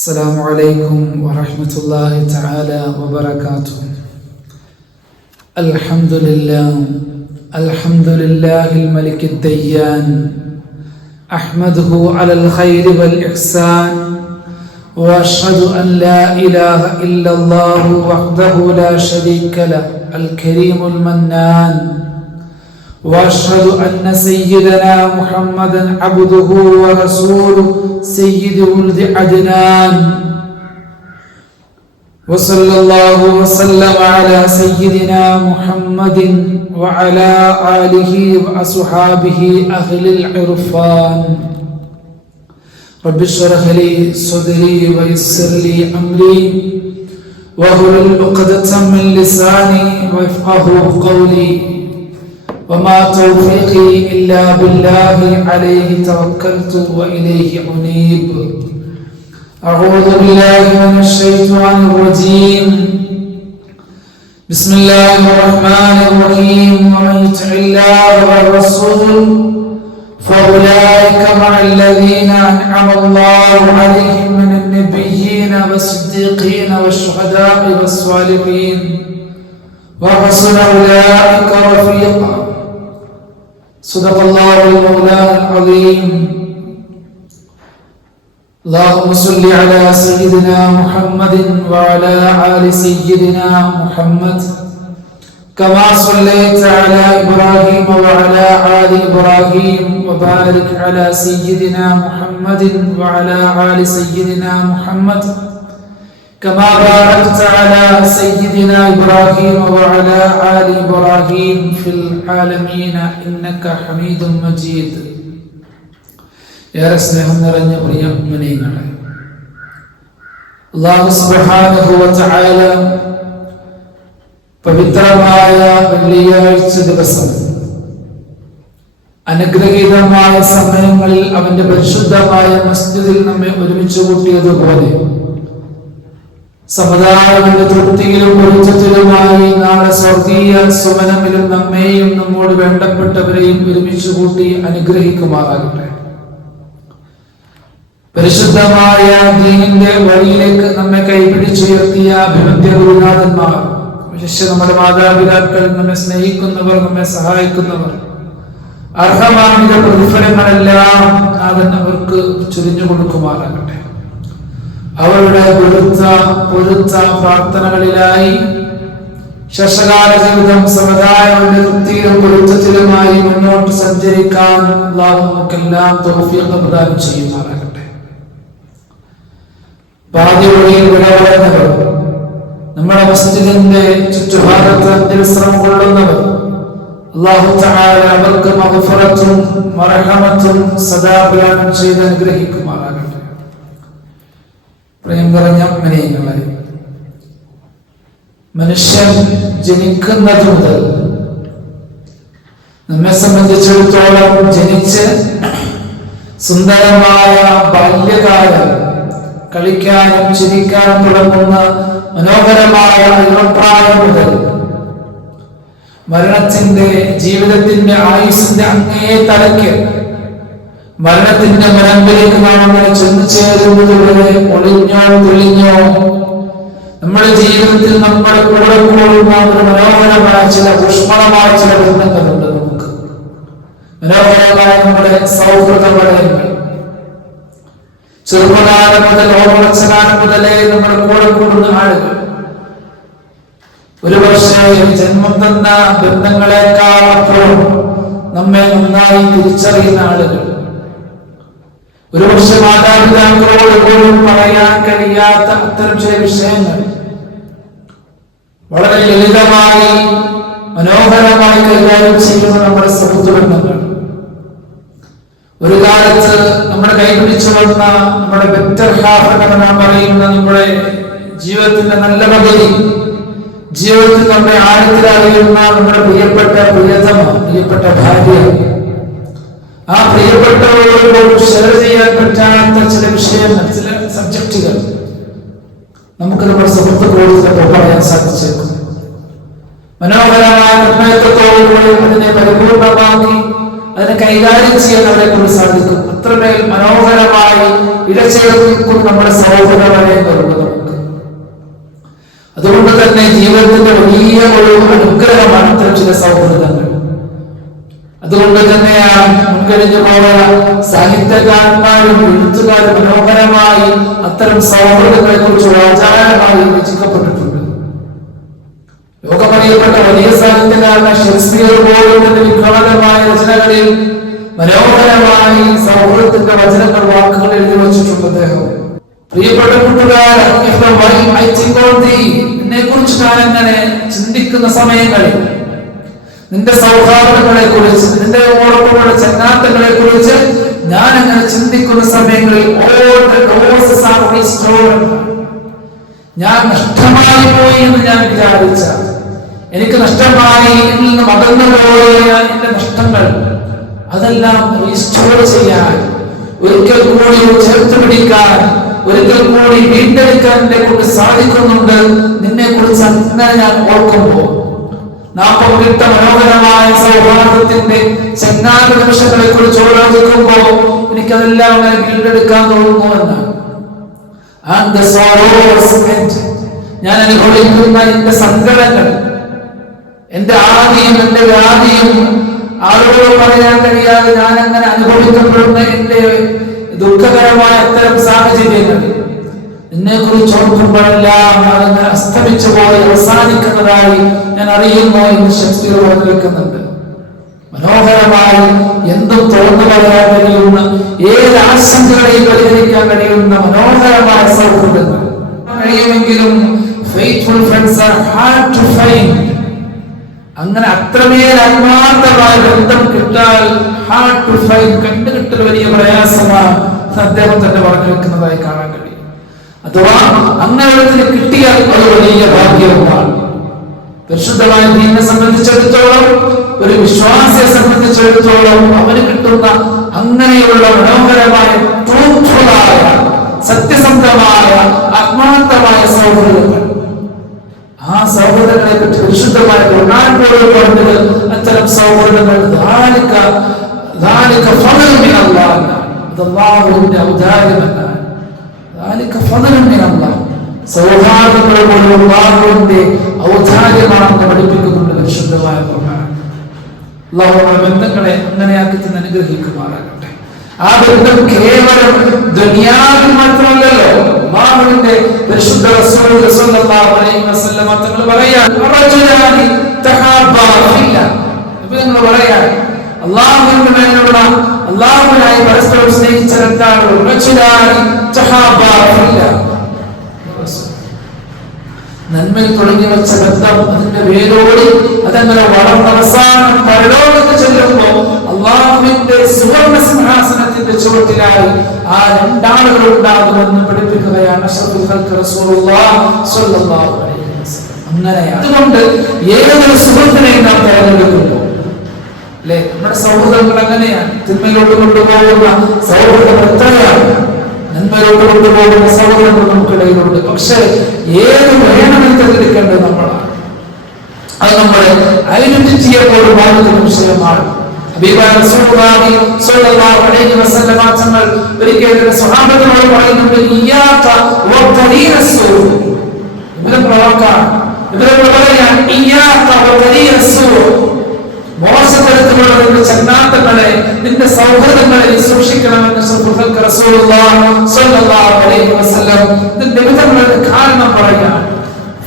السلام عليكم ورحمة الله تعالى وبركاته. الحمد لله الملك الديان، أحمده على الخير والإحسان، وأشهد أن لا إله إلا الله وحده لا شريك له الكريم المنان، وأشهد أن سيدنا محمدا عبده ورسوله سيد ولد عدنان، وصلى الله وسلم على سيدنا محمد وعلى آله وأصحابه أهل العرفان. رب اشرح لي صدري ويسر لي أمري واحلل عقدة من لساني ويفقهوا قولي، وما توفيقي إلا بالله عليه توكلت وإليه أنيب. أعوذ بالله من الشيطان الرجيم، بسم الله الرحمن الرحيم. ومن يطع الله والرسول فأولئك مع الذين أنعم الله عليهم من النبيين والصديقين والشهداء والصالحين وحسن أولئك رفيقا. صدق الله المولى العظيم. اللهم صل على سيدنا محمد وعلى آل سيدنا محمد كما صليت على إبراهيم وعلى آل إبراهيم، وبارك على سيدنا محمد وعلى آل سيدنا محمد كما باركت على سيدنا إبراهيم وعلى آل إبراهيم في العالمين إنك حميد مجيد. ഏറെ സ്നേഹം നിറഞ്ഞ പ്രിയ മുഅ്മിനീങ്ങളെ, അല്ലാഹു സുബ്ഹാനഹു വ തആല പവിത്രമായ വെള്ളിയാഴ്ച ദിവസം അനുഗ്രഹീതമായ സമയങ്ങളിൽ അവന്റെ പരിശുദ്ധമായ മസ്ജിദിൽ നമ്മെ ഒരുമിച്ച് കൂട്ടിയതുപോലെ സമുദായത്തിന്റെ തൃപ്തിയിലും പൊരുത്തത്തിലുമായി നാളെ സ്വർഗീയ സുമനമിലും നമ്മെയും നമ്മോട് വേണ്ടപ്പെട്ടവരെയും ഒരുമിച്ച് കൂട്ടി അനുഗ്രഹിക്കുമാറാകട്ടെ. പരിശുദ്ധമായ ദീനിന്റെ വഴിയിലേക്ക് നമ്മെ കൈപിടിച്ചുയർത്തിയ അഭിമന്യ ഗുരുനാഥന്മാർ, വിശേഷ നമ്മുടെ മാതാപിതാക്കൾ, നമ്മെ സ്നേഹിക്കുന്നവർ, നമ്മെ സഹായിക്കുന്നവർ, അർഹമായ പ്രതിഫലങ്ങളെല്ലാം നാഥൻ അവർക്ക് ചൊരിഞ്ഞു കൊടുക്കുമാറാകട്ടെ. അവരുടെ പൊരുത്ത പ്രാർത്ഥനകളിലായി ശേഷകാല ജീവിതം സമുദായത്തിന്റെ തൃപ്തിയിലും പൊരുത്തത്തിലുമായി മുന്നോട്ട് സഞ്ചരിക്കാൻ അല്ലാഹു നമുക്കെല്ലാം തൗഫീഖ് പ്രദാനം ചെയ്യുമാറാകട്ടെ. പാതിവഴിയിൽ വിടവരുന്നവർ, നമ്മുടെ മസ്ജിദിന്റെ ചുറ്റുഭാഗത്ത് വിശ്രമം കൊള്ളുന്നവർ, അല്ലാഹു തആല അവർക്ക് മഗ്ഫിറത്തും മർഹമത്തും സദാ പ്രദാനം ചെയ്ത് അനുഗ്രഹിക്കുമാറാകട്ടെ. പ്രിയം നിറഞ്ഞ മുഅ്മിനീങ്ങളെ, മനുഷ്യൻ ജനിക്കുന്നത് മുതൽ നമ്മെ സംബന്ധിച്ചിടത്തോളം ജനിച്ച് സുന്ദരമായ ബാല്യകാലം, കളിക്കാനും ചിരിക്കാനും തുടങ്ങുന്ന മനോഹരമായ യുവപ്രായം മുതൽ മരണത്തിന്റെ ജീവിതത്തിന്റെ ആയുസ്സിന്റെ അങ്ങേ തലയ്ക്ക് മരണത്തിന്റെ മുനമ്പിലേക്ക് നാം ചെന്നു ചേരുന്നതുവരെ ഒളിഞ്ഞോ തെളിഞ്ഞോ നമ്മുടെ ജീവിതത്തിൽ നമ്മുടെ കൂടെ കൂടുന്ന ഒരു മനോഹരമായ ചില ഊഷ്മളമായ ചില ബന്ധങ്ങളുണ്ട്. നമുക്ക് മനോഹരമായ നമ്മുടെ സൗഹൃദ വലയങ്ങൾ ചെറുപ്പകാലം മുതൽ ഓർമ്മക്കാലം മുതലേ നമ്മുടെ കൂടെ കൂടുന്ന ആളുകൾ, ഒരു പക്ഷേ ജന്മം തന്ന ബന്ധങ്ങളെക്കാൾ അപ്പുറം നമ്മെ നന്നായി തിരിച്ചറിയുന്ന ആളുകൾ, ഒരുപക്ഷെ മാതാപിതാക്കളോട് പോലും പറയാൻ കഴിയാത്ത അത്തരം ചില വിഷയങ്ങൾ വളരെ ലളിതമായി മനോഹരമായി കൈകാര്യം ചെയ്യുന്ന നമ്മുടെ സഹോദരങ്ങൾ, ഒരു കാലത്ത് നമ്മുടെ കൈപിടിച്ചു വന്ന നമ്മുടെ ബെറ്റർ ഹാഫ് എന്ന് നാം പറയുന്ന നമ്മുടെ ജീവിതത്തിന്റെ നല്ല പകുതി, ജീവിതത്തിൽ നമ്മെ ആഴത്തിൽ അറിയുന്ന നമ്മുടെ പ്രിയപ്പെട്ട പ്രിയതമ, പ്രിയപ്പെട്ട ഭാര്യ, ആ പ്രിയപ്പെട്ടവരോട് ഷെയർ ചെയ്യാൻ പറ്റാത്ത ചില വിഷയങ്ങൾ, ചില സബ്ജക്റ്റുകൾ നമുക്ക് നമ്മുടെ സുഹൃത്തുക്കളോട് ചിലപ്പോൾ പറയാൻ സാധിച്ചേക്കും. മനോഹരമായ നിർണയത്തോടുകൂടി അതിനെ പരിപൂർണമാക്കി അതിനെ കൈകാര്യം ചെയ്യാൻ അവരെ കൊണ്ട് സാധിക്കും. അത്രമേൽ മനോഹരമായി ഇടചേർന്നിരിക്കും നമ്മുടെ സൗഹൃദങ്ങളെ നമുക്ക്. അതുകൊണ്ട് തന്നെ ജീവിതത്തിന്റെ വലിയ ഒരു അനുഗ്രഹമാണ് ഇത്തരം ചില സൗഹൃദങ്ങൾ. അതുകൊണ്ട് തന്നെയാണ് മുൻകഴിഞ്ഞു പോയ സാഹിത്യകാരന്മാരും എഴുത്തുകാരും മനോഹരമായി അത്തരം സൗഹൃദങ്ങളെ കുറിച്ച് ആചാരമായി രചിക്കപ്പെട്ടിട്ടുണ്ട്. ലോകമറിയപ്പെട്ട വലിയ സാഹിത്യകാരൻ ഷേക്സ്പിയർ പോലുള്ള വിപ്ലവകരമായ രചനകളിൽ മനോഹരമായി സൗഹൃദത്തിന്റെ വചനങ്ങൾ, വാക്കുകൾ എഴുതി വച്ചിട്ടുണ്ട് അദ്ദേഹം. പ്രിയപ്പെട്ട കൂട്ടുകാരെ, എന്നെ കുറിച്ച് ഞാൻ അങ്ങനെ ചിന്തിക്കുന്ന സമയങ്ങളിൽ, നിന്റെ സൗഹാർദ്ദങ്ങളെ കുറിച്ച്, നിന്റെ ഓടൊപ്പമുള്ള ചങ്ങാത്തങ്ങളെ കുറിച്ച് ഞാൻ അങ്ങനെ ചിന്തിക്കുന്ന സമയങ്ങളിൽ ഞാൻ നഷ്ടമായി പോയി എന്ന് ഞാൻ വിചാരിച്ച, എനിക്ക് നഷ്ടമായി എന്നിൽ നിന്ന് അകന്നു പോയ എന്റെ നഷ്ടങ്ങൾ, അതെല്ലാം റീസ്റ്റോർ ചെയ്യാൻ, ഒരിക്കൽ കൂടി ചേർത്ത് പിടിക്കാൻ, ഒരിക്കൽ കൂടി വീണ്ടെടുക്കാൻ എന്നെ കൊണ്ട് സാധിക്കുന്നുണ്ട്. നിന്നെ കുറിച്ച് അങ്ങനെ ഞാൻ ഓർക്കുമ്പോൾ, നാം പങ്കിട്ട മനോഹരമായ സൗഹാർദ്ദത്തിന്റെ ചങ്ങാതി നിമിഷങ്ങളെ കുറിച്ച് ആലോചിക്കുമ്പോൾ എനിക്കതെല്ലാം അങ്ങനെ വീണ്ടെടുക്കാൻ തോന്നുന്നു എന്നാണ്. ഞാൻ അനുഭവിക്കുന്ന എന്റെ സങ്കടങ്ങൾ, എന്റെ ആദിയും എന്റെ വ്യാധിയും ആളുകളോട് പറയാൻ കഴിയാതെ ഞാൻ അങ്ങനെ അനുഭവിക്കപ്പെടുന്ന എന്റെ ദുഃഖകരമായ അത്തരം സാഹചര്യങ്ങൾ എന്നെ കുറിച്ച് ഓർക്കുമ്പോഴെല്ലാം അതങ്ങനെ അസ്തമിച്ചു പോയി അവസാനിക്കുന്നതായി ഞാൻ അറിയുന്നു എന്ന് ഷേക്സ്പിയർ പറഞ്ഞു വെക്കുന്നുണ്ട്. മനോഹരമായി എന്തും തുറന്നു പറയാൻ കഴിയുന്ന, ഏത് ആശങ്കകളെയും പരിഹരിക്കാൻ കഴിയുന്ന മനോഹരമായ സൗഹൃദങ്ങൾ കഴിയുമെങ്കിലും faithful friends are hard to find. അങ്ങനെ അത്രമേൽ ആത്മാർത്ഥമായ ബന്ധം കിട്ടാൽ ഹാർഡ് ടു ഫൈൻഡ്, കണ്ടുകിട്ടൽ വലിയ പ്രയാസമാണ് അദ്ദേഹം തന്നെ പറഞ്ഞു വെക്കുന്നതായി കാണാൻ കഴിയും. അഥവാ അങ്ങനെ കിട്ടിയാൽ അത് വലിയ ഭാഗ്യവുമാണ്. പരിശുദ്ധമായ ദീനിനെ സംബന്ധിച്ചിടത്തോളം, ഒരു വിശ്വാസിയെ സംബന്ധിച്ചിടത്തോളം അവന് കിട്ടുന്ന അങ്ങനെയുള്ള മനോഹരമായ ട്രൂത്ത്ഫുള്ളായ, സത്യസന്ധമായ, ആത്മാർത്ഥമായ സൗഹൃദങ്ങൾ, ആ സൗഹൃദങ്ങളെ പറ്റി വിശുദ്ധമായ ഖുർആൻ പോലും പറഞ്ഞത് അത്തരം സൗഹൃദങ്ങൾ അല്ലാഹുവിന്റെ ഔദാര്യമെന്നാണ്. സൗഹാർദ്ദങ്ങൾ പോലും അല്ലാഹുവിന്റെ ഔദാര്യമാണെന്ന് പഠിപ്പിക്കുന്നുണ്ട് വിശുദ്ധമായ ഖുർആൻ. അല്ലാഹു നമ്മുടെ ബന്ധങ്ങളെ അങ്ങനെയാക്കി തന്നെ അനുഗ്രഹിക്കുമാറാകട്ടെ. ആ ബന്ധം കേവലം ദുനിയാവിൽ മാത്രമല്ലല്ലോ. അല്ലാഹുവിന്റെ പരിശുദ്ധ റസൂൽ സ്വല്ലല്ലാഹു അലൈഹി വസല്ലം തങ്ങൾ പറയാൻ, റജുലാനി തഹാബ്ബാ ഫില്ലാഹ്, നിങ്ങൾ പറയാൻ അല്ലാഹുവിന്റെ മേലുള്ള, അല്ലാഹുവിനായി പരസ്പരം സ്നേഹിച്ച രണ്ടാളുകൾ, റജുലാനി തഹാബ്ബാ ഫില്ലാഹ്, നന്മയിൽ തുടങ്ങി വെച്ച ബന്ധം അതിന്റെ വേരോടി അതങ്ങനെ വളർന്ന അവസാനം പരലോകത്ത് ചെല്ലുമ്പോൾ അള്ളാഹുവിന്റെ സുവർണ്ണ സിംഹാസനത്തിന്റെ ചുവട്ടിലായി ആ രണ്ടാളുകൾ ഉണ്ടാകുമെന്ന് പഠിപ്പിക്കുകയാണ് അഷ്റഫുൽ ഖൽഖ് റസൂലുള്ളാഹി സ്വല്ലല്ലാഹു അലൈഹി വസല്ലം. അങ്ങനെയാണ്. അതുകൊണ്ട് ഏതൊരു സുഹൃത്തിനെയും നാം തിരഞ്ഞെടുക്കുമ്പോൾ, അല്ലെ, നമ്മുടെ സൗഹൃദങ്ങൾ അങ്ങനെയാണ്. തിന്മയിലോട്ട് കൊണ്ടുപോകുന്ന സൗഹൃദം എത്രയാണ്, നന്മയിലോട്ട് കൊണ്ടുപോകുന്ന സൗഹൃദങ്ങൾ നമുക്കിടയിലുണ്ട്. പക്ഷെ ഏത് വേണമെന്ന് തിരഞ്ഞെടുക്കേണ്ടത് നമ്മളാണ്. അത് നമ്മുടെ ഐഡന്റിറ്റിയെ പോലും ബാധിക്കുന്ന വിഷയമാണ്. ഹബീബായ റസൂലുള്ളാഹി സ്വല്ലല്ലാഹു അലൈഹി വസല്ലം തങ്ങൾ ഒരിക്കൽ സ്വഹാബത്തിനോട് പറയുന്നുണ്ട്, ഇയ്യാക വഖരീറസൂ, ഇവരെ പറയാൻ ഇയ്യാക വഖരീറസൂ, മോശത്തരത്തിലുള്ള നിന്റെ ചങ്ങാത്തങ്ങളെ, നിന്റെ സൗഹൃദങ്ങളെ സൂക്ഷിക്കണമെന്ന് റസൂലുള്ളാഹി സ്വല്ലല്ലാഹു അലൈഹി വസല്ലം ഇതിന്റെ വിധങ്ങളുടെ കാരണം പറയാൻ,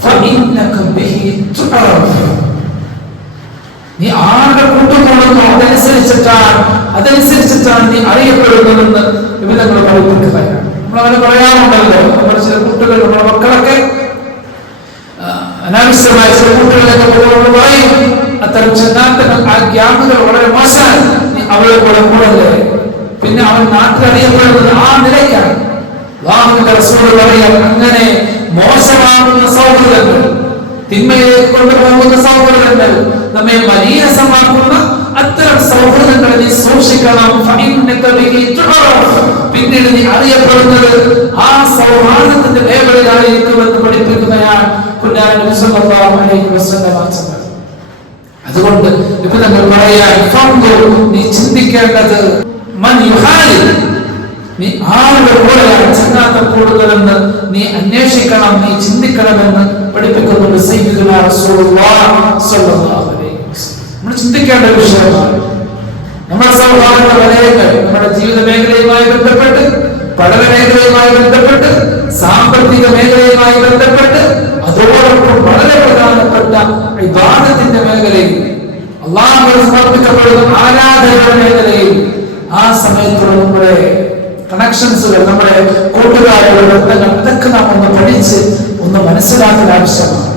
ഫഇന്നക ബിഹി തുഅറഫ്, നീ ആരുടെ കൂട്ടുകൂടുന്നു അതനുസരിച്ചിട്ടാണ് നീ അറിയപ്പെടുന്നതെന്ന് വിവിധങ്ങൾ പഠിപ്പിക്കുകയാണ്. നമ്മളങ്ങനെ പറയാറുണ്ടല്ലോ, നമ്മുടെ ചില കുട്ടികൾ, നമ്മുടെ മക്കളൊക്കെ അനാവശ്യമായ ചില കുട്ടികളൊക്കെ പറയും, അത്തരം ചങ്ങാത്തങ്ങൾ, ആ ഗ്യാങ്ങുകൾ വളരെ മോശമാണ്, നീ അവളെ കൂടെ കൂടല്ലേ. പിന്നെ അവൻ നാട്ടിൽ അറിയപ്പെടുന്നത് ആ നിലയ്ക്കാണ്. അല്ലാഹുവിന്റെ റസൂൽ പറയാൻ, അങ്ങനെ മോശമാകുന്ന സൗഹൃദങ്ങൾ, തിന്മയിലേക്ക് കൊണ്ടുപോകുന്ന സൗഹൃദങ്ങൾ, നമ്മെ മലീനസമാക്കുന്ന അത്തരം സൗഹൃദങ്ങളെ നീ സൂക്ഷിക്കണം. പിന്നീട് നീ അറിയപ്പെടുന്നത് ആ സൗഹാർദ്ദത്തിന്റെ ലേബലിലായിരിക്കുമെന്ന് പഠിപ്പിക്കുകയാണ് പുന്നാര നബി സല്ലല്ലാഹു അലൈഹി വസല്ലം. അതുകൊണ്ട് ഇപ്പൊ നമ്മൾ പറയാൻ നീ ചിന്തിക്കേണ്ടത് നീ ആരുടെ കൂടെയാണ് ചങ്ങാത്തം കൂടുതലെന്ന് നീ അന്വേഷിക്കണം, നീ ചിന്തിക്കണമെന്ന് പഠിപ്പിക്കുന്നുണ്ട് സയ്യിദുനാ റസൂലുള്ളാഹി സ്വല്ലല്ലാഹു അലൈഹി വസല്ലം. നമ്മൾ ചിന്തിക്കേണ്ട വിഷയമാണ് നമ്മുടെ സൗഹാർദ്ദ വലയങ്ങൾ. നമ്മുടെ ജീവിത മേഖലയുമായി ബന്ധപ്പെട്ട്, പഠന മേഖലയുമായി ബന്ധപ്പെട്ട്, സാമ്പത്തിക മേഖലയുമായി ബന്ധപ്പെട്ട്, അതോടൊപ്പം വളരെ പ്രധാനപ്പെട്ട ഇബാദത്തിന്റെ മേഖലയിൽ, അല്ലാഹുവിന് സമർപ്പിക്കപ്പെടുന്ന ആരാധനയുടെ മേഖലയിൽ ആ സമയത്തുള്ള നമ്മുടെ കണക്ഷൻസുകൾ, നമ്മുടെ കൂട്ടുകാരുടെ ബന്ധങ്ങൾ, ഇതൊക്കെ നാം ഒന്ന് പഠിച്ച് ഒന്ന് മനസ്സിലാക്കാൻ ആവശ്യമാണ്.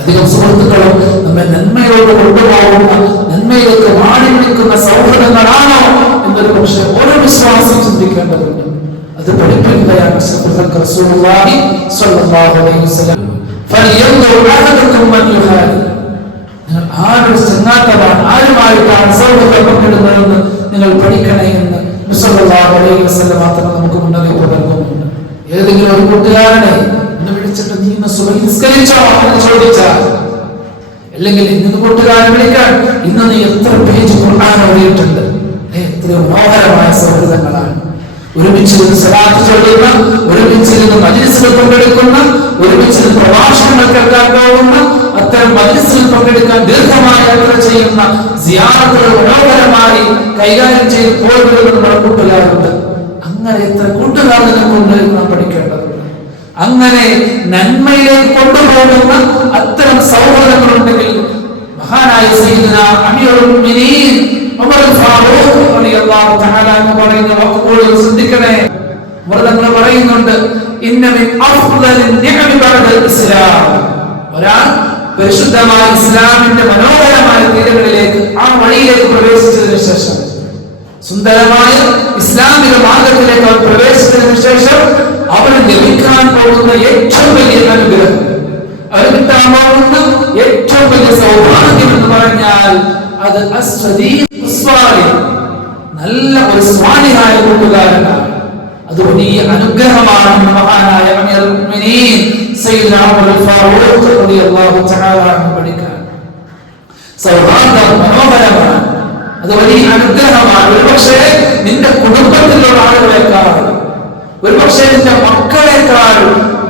അധികം സുഹൃത്തുക്കളും നമ്മെ നന്മയോട് കൊണ്ടുപോകുന്ന, നന്മയിലേക്ക് മാടി വിളിക്കുന്ന സൗഹൃദങ്ങളാണോ എന്നൊരു പക്ഷേ ഓരോ വിശ്വാസം ചിന്തിക്കേണ്ടതുണ്ട്. അത് പഠിപ്പിക്കുകയാണ് റസൂലുള്ളാഹി സ്വല്ലല്ലാഹു അലൈഹി വസല്ലം. ഫൽയൻദുർ അഹദുക്കും മൻ യുഹാദി. നിങ്ങൾ ആരുടെ ചങ്ങാത്തമാണ്, ആരുമായിട്ടാണ് സൗഹൃദം പങ്കിടുന്നതെന്ന് നിങ്ങൾ പഠിക്കണേ എന്ന് നബി സ്വല്ലല്ലാഹു അലൈഹി വസല്ലം മാത്രം നമുക്ക് മുന്നറിയിപ്പ് നൽകുന്നുണ്ട്. ഏതെങ്കിലും ഒരു കൂട്ടുകാരനെ ഇന്ന് വിളിച്ചിട്ട് നീ ഇന്ന് സുബഹി നിസ്കരിച്ചോ എന്ന് ചോദിച്ചാൽ, അല്ലെങ്കിൽ ഇന്ന് കൂട്ടുകാരൻ വിളിക്കാൻ ഇന്ന് നീ എത്ര പേജ് ഖുർആൻ ഓതിയിട്ടുണ്ട്, എത്രയോ മനോഹരമായ സൗഹൃദങ്ങളാണ്. ഒരുമിച്ചിരുന്ന് സ്വലാത്ത് ചൊല്ലുന്ന, ഒരുമിച്ചിരുന്ന് മജ്‌ലിസിൽ പങ്കെടുക്കുന്ന, ഒരുമിച്ചിരുന്ന് പ്രഭാഷണങ്ങൾ കേൾക്കാൻ പോകുന്ന, അത്തരം മജ്‌ലിസിൽ പങ്കെടുക്കാൻ ദീർഘമായ യാത്ര ചെയ്യുന്ന, സിയാറത്തുകൾ മനോഹരമായി കൈകാര്യം ചെയ്ത് പോയിട്ടുള്ള നമ്മുടെ കൂട്ടുകാരുണ്ട്. അങ്ങനെ എത്ര കൂട്ടുകാരനെ കൊണ്ട് നാം പഠിക്കേണ്ടതുണ്ട്. അങ്ങനെ നന്മയിലേക്ക് കൊണ്ടുപോകുന്ന അത്തരം സൗഹൃദങ്ങളുണ്ടെങ്കിൽ മഹാനായ സയ്യിദുനാ അമീറുൽ മുഅ്മിനീൻ ഉമർ ഫാറൂഖ് റളിയല്ലാഹു തആല എന്ന് പറയുന്ന വാക്കുകൾ ശ്രദ്ധിക്കണേ. തങ്ങൾ പറയുന്നുണ്ട്, ഇന്ന മിൻ അഫ്ളലിൻ നിഅമി ബഅദൽ ഇസ്ലാം. ഒരാൾ പരിശുദ്ധമായ ഇസ്ലാമിന്റെ മനോഹരമായ തീരങ്ങളിലേക്ക്, ആ വഴിയിലേക്ക് പ്രവേശിച്ചതിനു ശേഷം, സുന്ദരമായ ഇസ്ലാമിക മാർഗത്തിലേക്ക് അവർ പ്രവേശിച്ചതിനു ശേഷം അവന് ലഭിക്കാൻ പോകുന്ന ഏറ്റവും വലിയ അനുഗ്രഹം, അവർ കിട്ടാൻ പോകുന്ന ഏറ്റവും വലിയ സൗഭാഗ്യം എന്ന് പറഞ്ഞാൽ അത് നല്ല ഒരു സ്വാലിഹായ കൂട്ടുകാരനാണ്. അത് വലിയ അനുഗ്രഹമാണ്. മഹാനായ അമീറുൽ മുഅ്മിനീൻ സയ്യിദുനാ ഉമർ ഫാറൂഖ് റളിയല്ലാഹു തആല അൻഹു പഠിക്കാൻ സൗഹാർദ്ദം മനോഹരമാണ്. അത് വലിയ അനുഗ്രഹമാണ്. ഒരുപക്ഷെ നിന്റെ കുടുംബത്തിലുള്ള ആളുകളെക്കാൾ, ഒരുപക്ഷെ നിന്റെ മക്കളെക്കാൾ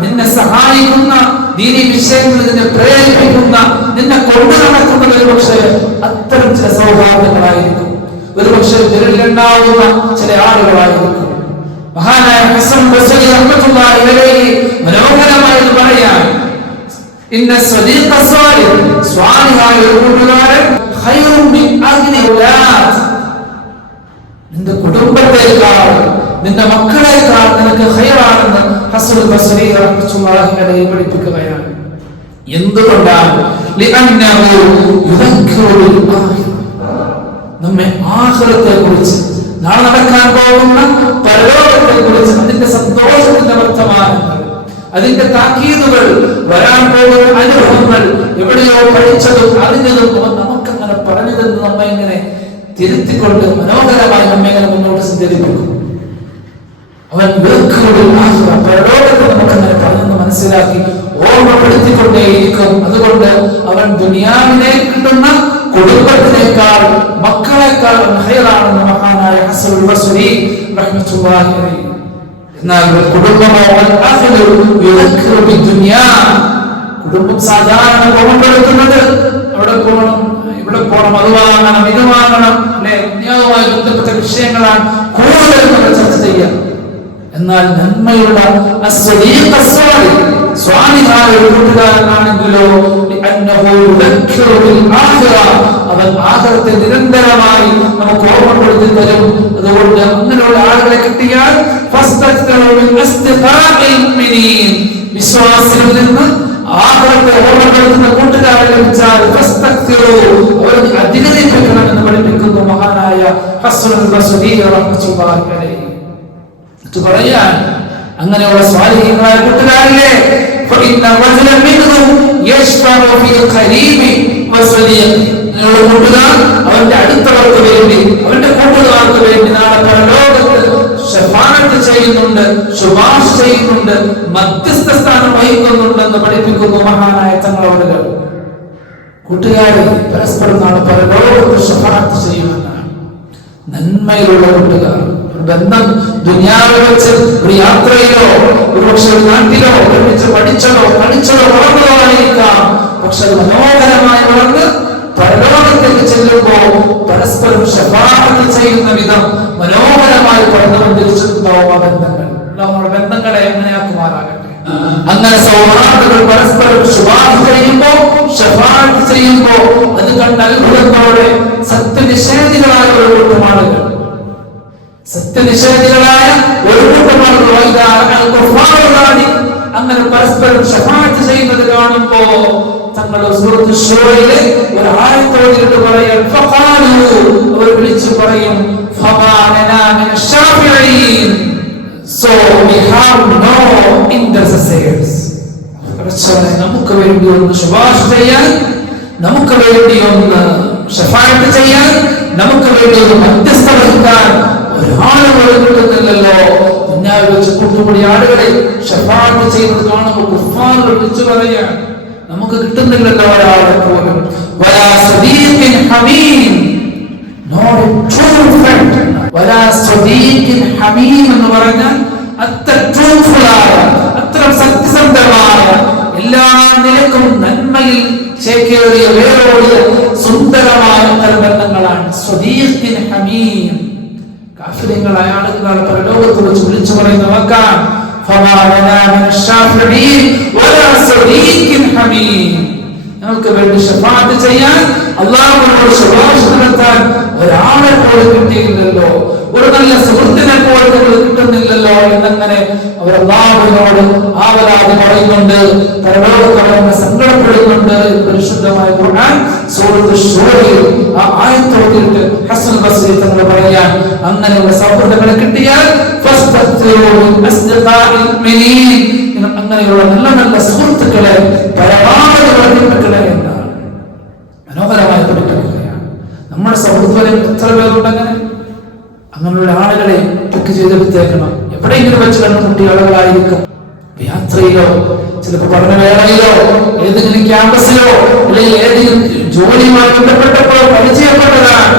നിന്നെ സഹായിക്കുന്ന, ദീനി വിഷയങ്ങളിൽ നിന്നെ പ്രേരിപ്പിക്കുന്ന, നിന്നെ കൊണ്ടു നടക്കുന്നത് ഒരുപക്ഷെ അത്തരം ചില സൗഹാർദ്ദങ്ങളായിരിക്കും. ഒരുപക്ഷെ വിരലിലുണ്ടാവുന്ന ചില ആളുകളായിരിക്കും. മഹാനായ ഹസൻ ബസ്രി റഹ്മത്തുള്ളാഹി അലൈഹി മനോഹരമായി പറയാൻ, ഇന്ന സ്വദീഖ സ്വാലിഹ്, സ്വാലിഹായ ഒരു കൂട്ടുകാരൻ ഖൈറുൻ മിൻ അഗ്നി ഔലാദ്, നിന്റെ കുടുംബത്തെക്കാൾ, നിന്റെ മക്കളെക്കാൾ നിനക്ക് ഖൈറാണെന്ന് ഹസൻ ബസ്രി റഹ്മത്തുള്ളാഹി അലൈഹി പഠിപ്പിക്കുകയാണ്. എന്തുകൊണ്ടാണ്? ലിഅന്നഹു യുദക്കിറുൽ ആഖിറ, നമ്മെ ആഖിറത്തെ കുറിച്ച്, നാളെ നടക്കാൻ പോകുന്ന പരലോകത്തെ കുറിച്ച്, അതിന്റെ സന്തോഷത്തിന്റെ വർത്തമാനങ്ങൾ, അതിന്റെ താക്കീതുകൾ, വരാൻ പോകുന്ന അനുഭവങ്ങൾ, എവിടെയോ പഠിച്ചതും അറിഞ്ഞതും നമുക്കങ്ങനെ പറഞ്ഞു തന്ന് നമ്മെ ഇങ്ങനെ തിരുത്തിക്കൊണ്ട് മനോഹരമായി നമ്മെ ഇങ്ങനെ മുന്നോട്ട് സഞ്ചരിപ്പിക്കും. അവൻ പരലോകത്തെ നമുക്കങ്ങനെ പറഞ്ഞു മനസ്സിലാക്കി ഓർമ്മപ്പെടുത്തിക്കൊണ്ടേയിരിക്കും. അതുകൊണ്ട് അവൻ ദുനിയാവിനെ കിട്ടുന്ന കുടുംബത്തിനേക്കാൾ, മക്കളെക്കാൾ ഖൈറാണെന്ന് മഹാനായ ഹസൻ ബസ്രി റഹ്മത്തുള്ളാഹി അലൈഹി. എന്നാൽ കുടുംബമോ കുടുംബം സാധാരണ ഓർമ്മപ്പെടുത്തുന്നത് അവിടെ പോകണം, ഇവിടെ പോകണം, അത് വാങ്ങണം, ഇത് വാങ്ങണം, അല്ലെ, ദുനിയാവുമായി ബന്ധപ്പെട്ട വിഷയങ്ങളാണ് കൂടുതൽ നമ്മൾ ചർച്ച ചെയ്യുക. എന്നാൽ നന്മയുള്ള സ്വാലിഹായ ഒരു കൂട്ടുകാരനാണെങ്കിലോ അവൻ ആഖിറത്തെ നിരന്തരമായി നമുക്ക് ഓർമ്മപ്പെടുത്തി തരും. അതുകൊണ്ട് അങ്ങനെയുള്ള ആളുകളെ കിട്ടിയാൽ വിശ്വാസികളിൽ നിന്ന് ആഖിറത്തെ ഓർമ്മപ്പെടുത്തുന്ന കൂട്ടുകാരെ ലഭിച്ചാൽ അവരെ അധികരിപ്പിക്കണമെന്ന് പഠിപ്പിക്കുന്നു മഹാനായ ഹസ്സൻ ബസ്രി റഹ്മത്തുള്ളാഹി അലൈഹി. പറയാൻ അങ്ങനെയുള്ള സ്വാലിഹീങ്ങളായ കൂട്ടുകാരിലെ അവന്റെ അടുത്തവർക്ക് വേണ്ടി, അവന്റെ കൂട്ടുകാർക്ക് വേണ്ടി നാളെ പരലോകത്ത് ശഫാഅത്ത് ചെയ്യുന്നുണ്ട്, ശുപാർശ ചെയ്യുന്നുണ്ട്, മധ്യസ്ഥ സ്ഥാനം വഹിക്കുന്നുണ്ടെന്ന് പഠിപ്പിക്കുന്നു മഹാനായ തങ്ങളോടുകൾ. കൂട്ടുകാരെ പരസ്പരം നാളെ പരലോകത്ത് ശഫാഅത്ത് ചെയ്യുമെന്നാണ്. നന്മയിലുള്ള കൂട്ടുകാർ. ബന്ധം ദുനിയാവിൽ വെച്ച് ഒരു യാത്രയിലോ ഒരുപക്ഷെ ഒരു നാട്ടിലോ ഒരുമിച്ച് പഠിച്ചതോ കളിച്ചതോ വളർന്നതോ ആയിരിക്കാം. പക്ഷെ അത് മനോഹരമായി വളർന്ന് പരലോകത്തേക്ക് ചെല്ലുമ്പോൾ പരസ്പരം ശഫാഅത്ത് ചെയ്യുന്ന വിധം മനോഹരമായി വളർന്നുകൊണ്ടിരിച്ചിട്ടുണ്ടാവും ആ ബന്ധങ്ങൾ. നമ്മുടെ ബന്ധങ്ങളെ എങ്ങനെയാക്കുമാറാകട്ടെ. അങ്ങനെ സൗഹാർദ്ദങ്ങൾ പരസ്പരം ശുപാർശ ചെയ്യുമ്പോൾ ശഫാഅത്ത് ചെയ്യുമ്പോൾ അത് കണ്ട അത്ഭുതത്തോടെ സത്യനിഷേധികളായ ഒരു കൂട്ടം ആളുകൾ അങ്ങനെ പരസ്പരം ശഫാഅത്ത് ചെയ്യുന്നത് കാണുമ്പോ തങ്ങളുടെ സൂറത്ത് ശൂറയിലെ ഒരു ആയത്തോടിട്ട് പറയാൻ അവർ വിളിച്ചു പറയും so we have no intercessors. നമുക്ക് വേണ്ടി ഒന്ന് ശുപാർശ ചെയ്യാൻ, നമുക്ക് വേണ്ടി ഒന്ന് ശഫാഅത്ത് ചെയ്യാൻ, നമുക്ക് വേണ്ടി ഒന്ന് മധ്യസ്ഥ വഹിക്കാൻ ഒരാളുകൾ കിട്ടുന്നില്ലല്ലോ. ദുനിയാവിൽ വെച്ച് കൂട്ടുകൂടി ആളുകളെ ശഫാഅത്ത് ചെയ്യുന്നത് കാണുമ്പോൾ കുഫാറുകൾ വിളിച്ചു പറയാൻ നമുക്ക് കിട്ടുന്നില്ലല്ലോ ഒരാളെ പോലും. വലാ സദീഖിൻ Hameem, not a true friend. വലാ സദീഖിൻ ഹമീം എന്ന് പറഞ്ഞാൽ അത്ര ട്രൂത്ത്ഫുൾ ആയ, അത്ര സത്യസന്ധമായ, എല്ലാ നിലക്കും നന്മയിൽ ചേക്കേറിയ വേരോടിയ സുന്ദരമായ ബന്ധങ്ങളാണ് സദീഖിൻ ഹമീം. കാഫിറുകളായ ആളുകൾ പരലോകത്ത് വെച്ച് വിളിച്ചു പറയുന്ന വാക്കാണ് ഞങ്ങൾക്ക് വേണ്ടി ശഫാഅത്ത് ചെയ്യാൻ, അല്ലാഹുവിനോട് ശുപാർശ നടത്താൻ ഒരാളെ പോലും കിട്ടിയില്ലല്ലോ, ഒരു നല്ല സുഹൃത്തിനെ പോലും കിട്ടുന്നില്ലല്ലോ എന്നങ്ങനെ അവർ അല്ലാഹുവിനോട് ആവലാതി പറയുന്നുണ്ട്, പരലോകത്ത് സങ്കടപ്പെടുന്നുണ്ട്. പരിശുദ്ധമായ ഖുർആൻ സൂറത്ത് ശൂറയിൽ ആ ആയത്തോടിയിട്ട് ഹസൻ ബസ്രി തങ്ങൾ പറയാൻ, അങ്ങനെയുള്ള സൗഹൃദങ്ങളെ കിട്ടിയാൽ അങ്ങനെയുള്ള നല്ല നല്ല സുഹൃത്തുക്കളെ പരമാവധി വർദ്ധിപ്പിക്കണേ എന്നാണ് മനോഹരമായി പഠിപ്പിക്കുകയാണ്. നമ്മുടെ സൗഹൃദം എത്ര പേരുണ്ടങ്ങനെ? അങ്ങനെയുള്ള ആളുകളെ ടെക്ക് ചെയ്തെടുത്തേക്കണം. എവിടെയെങ്കിലും വെച്ച് കണ്ടുമുട്ടിയ ആളുകളായിരിക്കും. യാത്രയിലോ ചിലപ്പോൾ പഠനവേളയിലോ ഏതെങ്കിലും ക്യാമ്പസിലോ അല്ലെങ്കിൽ ഏതെങ്കിലും ജോലിയുമായി ബന്ധപ്പെട്ടപ്പോൾ പരിചയപ്പെട്ടതാണ്.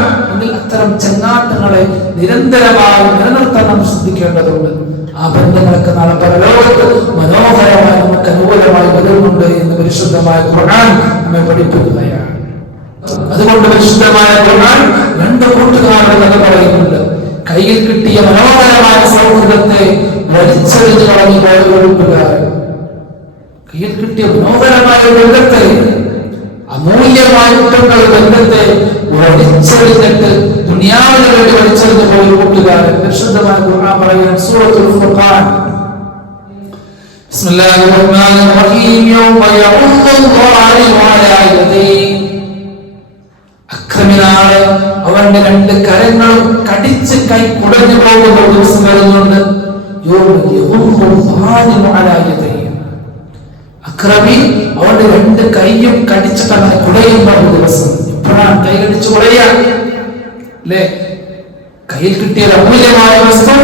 അത്തരം ചെങ്ങാട്ടങ്ങളെ നിരന്തരമായി നിലനിർത്താൻ നാം ശ്രദ്ധിക്കേണ്ടതുണ്ട്. ആ ബന്ധങ്ങളൊക്കെ നാളെ പരലോകത്ത് മനോഹരമായി നമുക്ക് അനുകൂലമായി വരുന്നുണ്ട് എന്ന് പരിശുദ്ധമായ ഖുർആൻ നമ്മെ പഠിപ്പിക്കുകയാണ്. അതുകൊണ്ട് പരിശുദ്ധമായ ഖുർആൻ രണ്ട് കൂട്ടുകാരുടെ കഥ പറയുന്നുണ്ട്. കയ്യിൽ കിട്ടിയ മനോഹരമായ സൗഹൃദത്തെ വലിച്ചെറിഞ്ഞു കളഞ്ഞു പോയ കൂട്ടുകാരൻ. കയ്യിൽ കിട്ടിയ മനോഹരമായ ബന്ധത്തെ, അമൂല്യമായ ബന്ധത്തെ വലിച്ചെറിഞ്ഞിട്ട് ദുനിയാവിന് വേണ്ടി വലിച്ചെറിഞ്ഞു പോയ കൂട്ടുകാരൻ. പരിശുദ്ധമായ ഖുർആൻ പറയുന്ന സൂറത്തുൽ ഫുർഖാൻ ബിസ്മില്ലാഹിർ റഹ്മാനിർ റഹീം യൗമ യഉദ്ദുൽ അലാ യദൈഹി അക്രമിനാളെ അവന്റെ രണ്ട് കരങ്ങളും കടിച്ച് കൈ കുടഞ്ഞു പോകുന്ന ദിവസം വരുന്നുണ്ട്. അക്രമി അവന്റെ രണ്ട് കൈയും കടിച്ചിട്ട് അങ്ങനെ കുടയുന്ന ഒരു ദിവസം. എപ്പോഴാണ് കൈ കടിച്ചു കുടയാ അല്ലേ? കയ്യിൽ കിട്ടിയ അമൂല്യമായ വസ്തു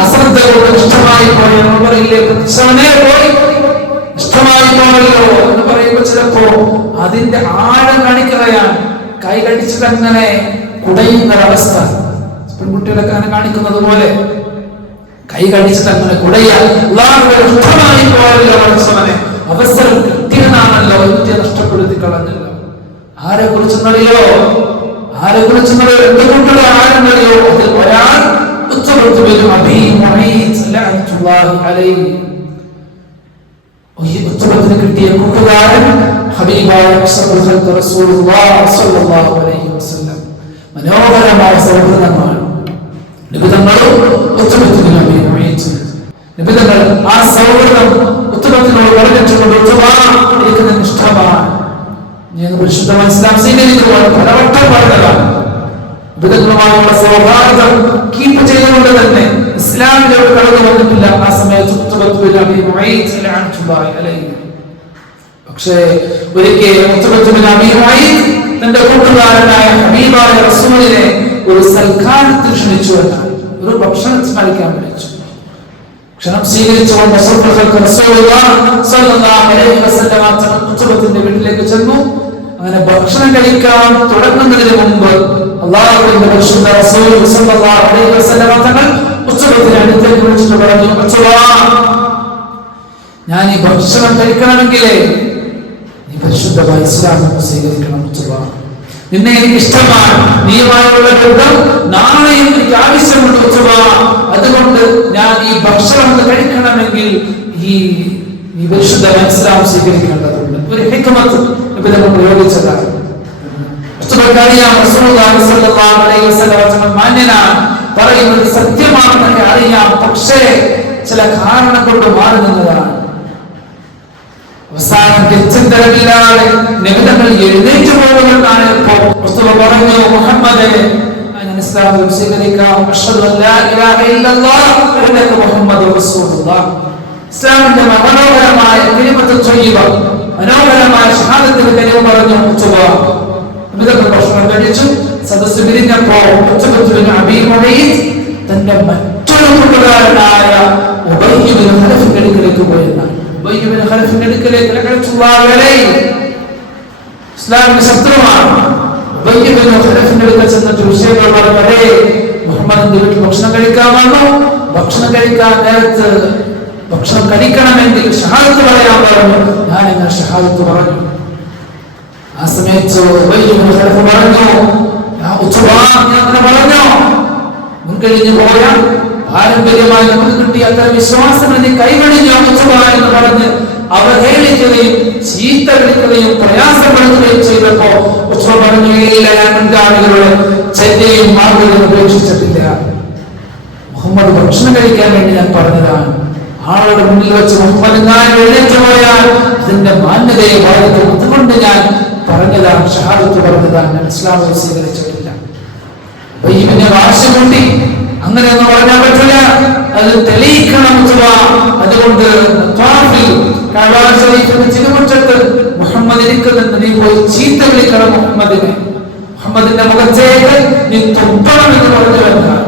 അശ്രദ്ധ കൊണ്ട് നഷ്ടമായി പോയി പറയില്ലേ? പോയി നഷ്ടമായി പോയല്ലോ എന്ന് പറയുമ്പോൾ ചിലപ്പോ അതിന്റെ ആഴം കാണിക്കുകയാണ്. കൈ കടിച്ചിട്ട് അങ്ങനെ കുടയുന്ന ഒരവസ്ഥ പെൺകുട്ടികളൊക്കെ അങ്ങനെ കാണിക്കുന്നത് പോലെ കൈ കടിച്ചിട്ട് അങ്ങനെ കുടയാ. നഷ്ടമായി പോയല്ലോ മനസ്സവനെ, അവസരം കിട്ടിയതാണല്ലോ, എനിക്ക് നഷ്ടപ്പെടുത്തി കളഞ്ഞല്ലോ. ആരെ കുറിച്ചെന്നറിയോ? ആരെ കുറിച്ചെന്നറിയോ? എന്തുകൊണ്ടുള്ള ആരെന്നറിയോ? അതിൽ ഒരാൾ കിട്ടിയ കൂട്ടുകാരൻ ഹബീബായ മനോഹരമായ സൗഹൃദമാണ്. നിബിധങ്ങളും നിബിധങ്ങൾ ആ സൗഹൃദം ഉത്തമത്തിനോട് പറഞ്ഞിട്ടുണ്ട്. എനിക്ക് ഇഷ്ടമാണ്. ഞാൻ പരിശുദ്ധമായ ഇസ്ലാം സ്വീകരിക്കുവാൻ പലവട്ടം പറഞ്ഞതാണ്. നിബിധങ്ങളുമായുള്ള സൗഹാർദ്ദം കീപ്പ് ചെയ്തുകൊണ്ട് തന്നെ ഇസ്ലാമിലോട്ട് കടന്നു വന്നിട്ടില്ല ആ സമയത്ത്. പക്ഷേ ഒരിക്കൽ തന്റെ കൂട്ടുകാരനായ ഹബീബായ റസൂലിനെ ഒരു സൽക്കാരത്തിൽ ക്ഷണിച്ചു എന്നാണ്, ഒരു ഭക്ഷണം സ്മരിക്കാൻ വിളിച്ചു. ക്ഷണം സ്വീകരിച്ചുകൊണ്ട് വീട്ടിലേക്ക് ചെന്നു. അങ്ങനെ ഭക്ഷണം കഴിക്കാൻ തുടങ്ങുന്നതിന് മുമ്പ് അല്ലാഹുവിന്റെ പരിശുദ്ധ റസൂൽ സല്ലല്ലാഹു അലൈഹി വസല്ലം തങ്ങൾ ഉച്ചവത്തിന് അടുത്തേക്ക് വിളിച്ചിട്ട് പറഞ്ഞു, ഞാൻ ഈ ഭക്ഷണം കഴിക്കണമെങ്കിൽ നീ പരിശുദ്ധമായ ഇസ്ലാം സ്വീകരിക്കണം. നിന്നെ എനിക്ക് ഇഷ്ടമാണ്, നീയുമായുള്ള ബന്ധം നാളെയും എനിക്ക് ആവശ്യമുണ്ട്. അതുകൊണ്ട് ഞാൻ ഈ ഭക്ഷണം കഴിക്കണമെങ്കിൽ ഈ പരിശുദ്ധമായ ഇസ്ലാം സ്വീകരിക്കേണ്ടതുണ്ട്. ഒരു ഹിക്മത്ത് നമ്മൾ പ്രയോഗിച്ചതാണ്. പറയുന്നത് സത്യമാണെന്നൊക്കെ അറിയാം, പക്ഷേ ചില കാരണം കൊണ്ട് മാറി നിന്നതാണ്. അവസാനം തെച്ചന്തരമില്ലാതെ നിമിതങ്ങൾ എഴുന്നേറ്റ് പോകുമെന്നാണ് ഇപ്പോൾ പറഞ്ഞു, മുഹമ്മദേ ഞാൻ ഇസ്ലാം സ്വീകരിക്കാം, അഷ്ഹദു അല്ലാ ഇലാഹ ഇല്ലല്ലാഹ് വഅന്നക മുഹമ്മദുർ റസൂലുള്ളാഹ്. ഇസ്ലാമിന്റെ മനോഹരമായ കലിമത്ത് ത്വയ്യിബ, മനോഹരമായ ഷഹാദത്തിന്റെ കലിമ പറഞ്ഞു. നിമിതങ്ങൾ ഭക്ഷണം കഴിച്ചു. സദസ്സ് പിരിഞ്ഞപ്പോൾ തന്റെ മറ്റൊരു കൂട്ടുകാരനായ ഉബയ്യ് ഇബ്നു ഖലഫിന്റെ അടുക്കലേക്ക് പോയെന്നാണ്. ഉബയ്യ് ഇബ്നു ഖലഫിന്റെ അടുക്കലേക്ക് ഇസ്ലാമിന്റെ ശത്രുവാണ്. ഉബയ്യ് ഇബ്നു ഖലഫിന്റെ അടുക്കൽ ചെന്നിട്ട് വിഷയങ്ങൾ പറഞ്ഞു, മുഹമ്മദിന്റെ വീട്ടിൽ ഭക്ഷണം കഴിക്കാൻ വന്നു. ഭക്ഷണം കഴിക്കാൻ നേരത്ത് ഭക്ഷണം കഴിക്കണമെങ്കിൽ ഷഹാദത്ത് പറയാൻ പറഞ്ഞു. ഞാൻ ഇങ്ങനെ ഷഹാദത്ത് പറഞ്ഞു. ആ സമയത്ത് ഉബയ്യ് ഇബ്നു ഖലഫ് പറഞ്ഞു, മുൻകഴിഞ്ഞു പോയ പാരമ്പര്യമായി നമുക്ക് കിട്ടിയ അത്ര വിശ്വാസം നീ കൈവഴിഞ്ഞു എന്ന് പറഞ്ഞ് അവഹേളിക്കുകയും ചീത്ത വിളിക്കുകയും പ്രയാസപ്പെടുത്തുകയും ചെയ്തപ്പോ പറഞ്ഞു, ഞാൻ മുൻഗാമികളുടെ ചര്യയും മാർഗവും ഉപേക്ഷിച്ചിട്ടില്ല. മുഹമ്മദ് ഭക്ഷണം കഴിക്കാൻ വേണ്ടി ഞാൻ പറഞ്ഞതാണ്. ആളുടെ മുന്നിൽ വെച്ച് മുഹമ്മദ് ഞാൻ എഴുന്നേറ്റ് പോയാൽ അതിന്റെ മാന്യതയെ ബാധിക്കും. അതുകൊണ്ട് ഞാൻ പറഞ്ഞതാണ്, ഷഹാദത്ത് പറഞ്ഞതാണ്. ഞാൻ ഇസ്ലാം സ്വീകരിച്ചിട്ടില്ല. പിന്നെ വാശി കൂട്ടി അങ്ങനെയൊന്നും പറഞ്ഞാൽ പറ്റില്ല, അത് തെളിയിക്കണം. അതുകൊണ്ട് ചിരുമുറ്റത്ത് മുഹമ്മദ് ഇരിക്കുന്നുണ്ട്, നീ പോയി ചീത്ത വിളിക്കണം മുഹമ്മദിനെ. മുഹമ്മദിന്റെ മുഖത്തേക്ക് നീ തുപ്പണം എന്ന് പറഞ്ഞു വരുന്നതാണ്.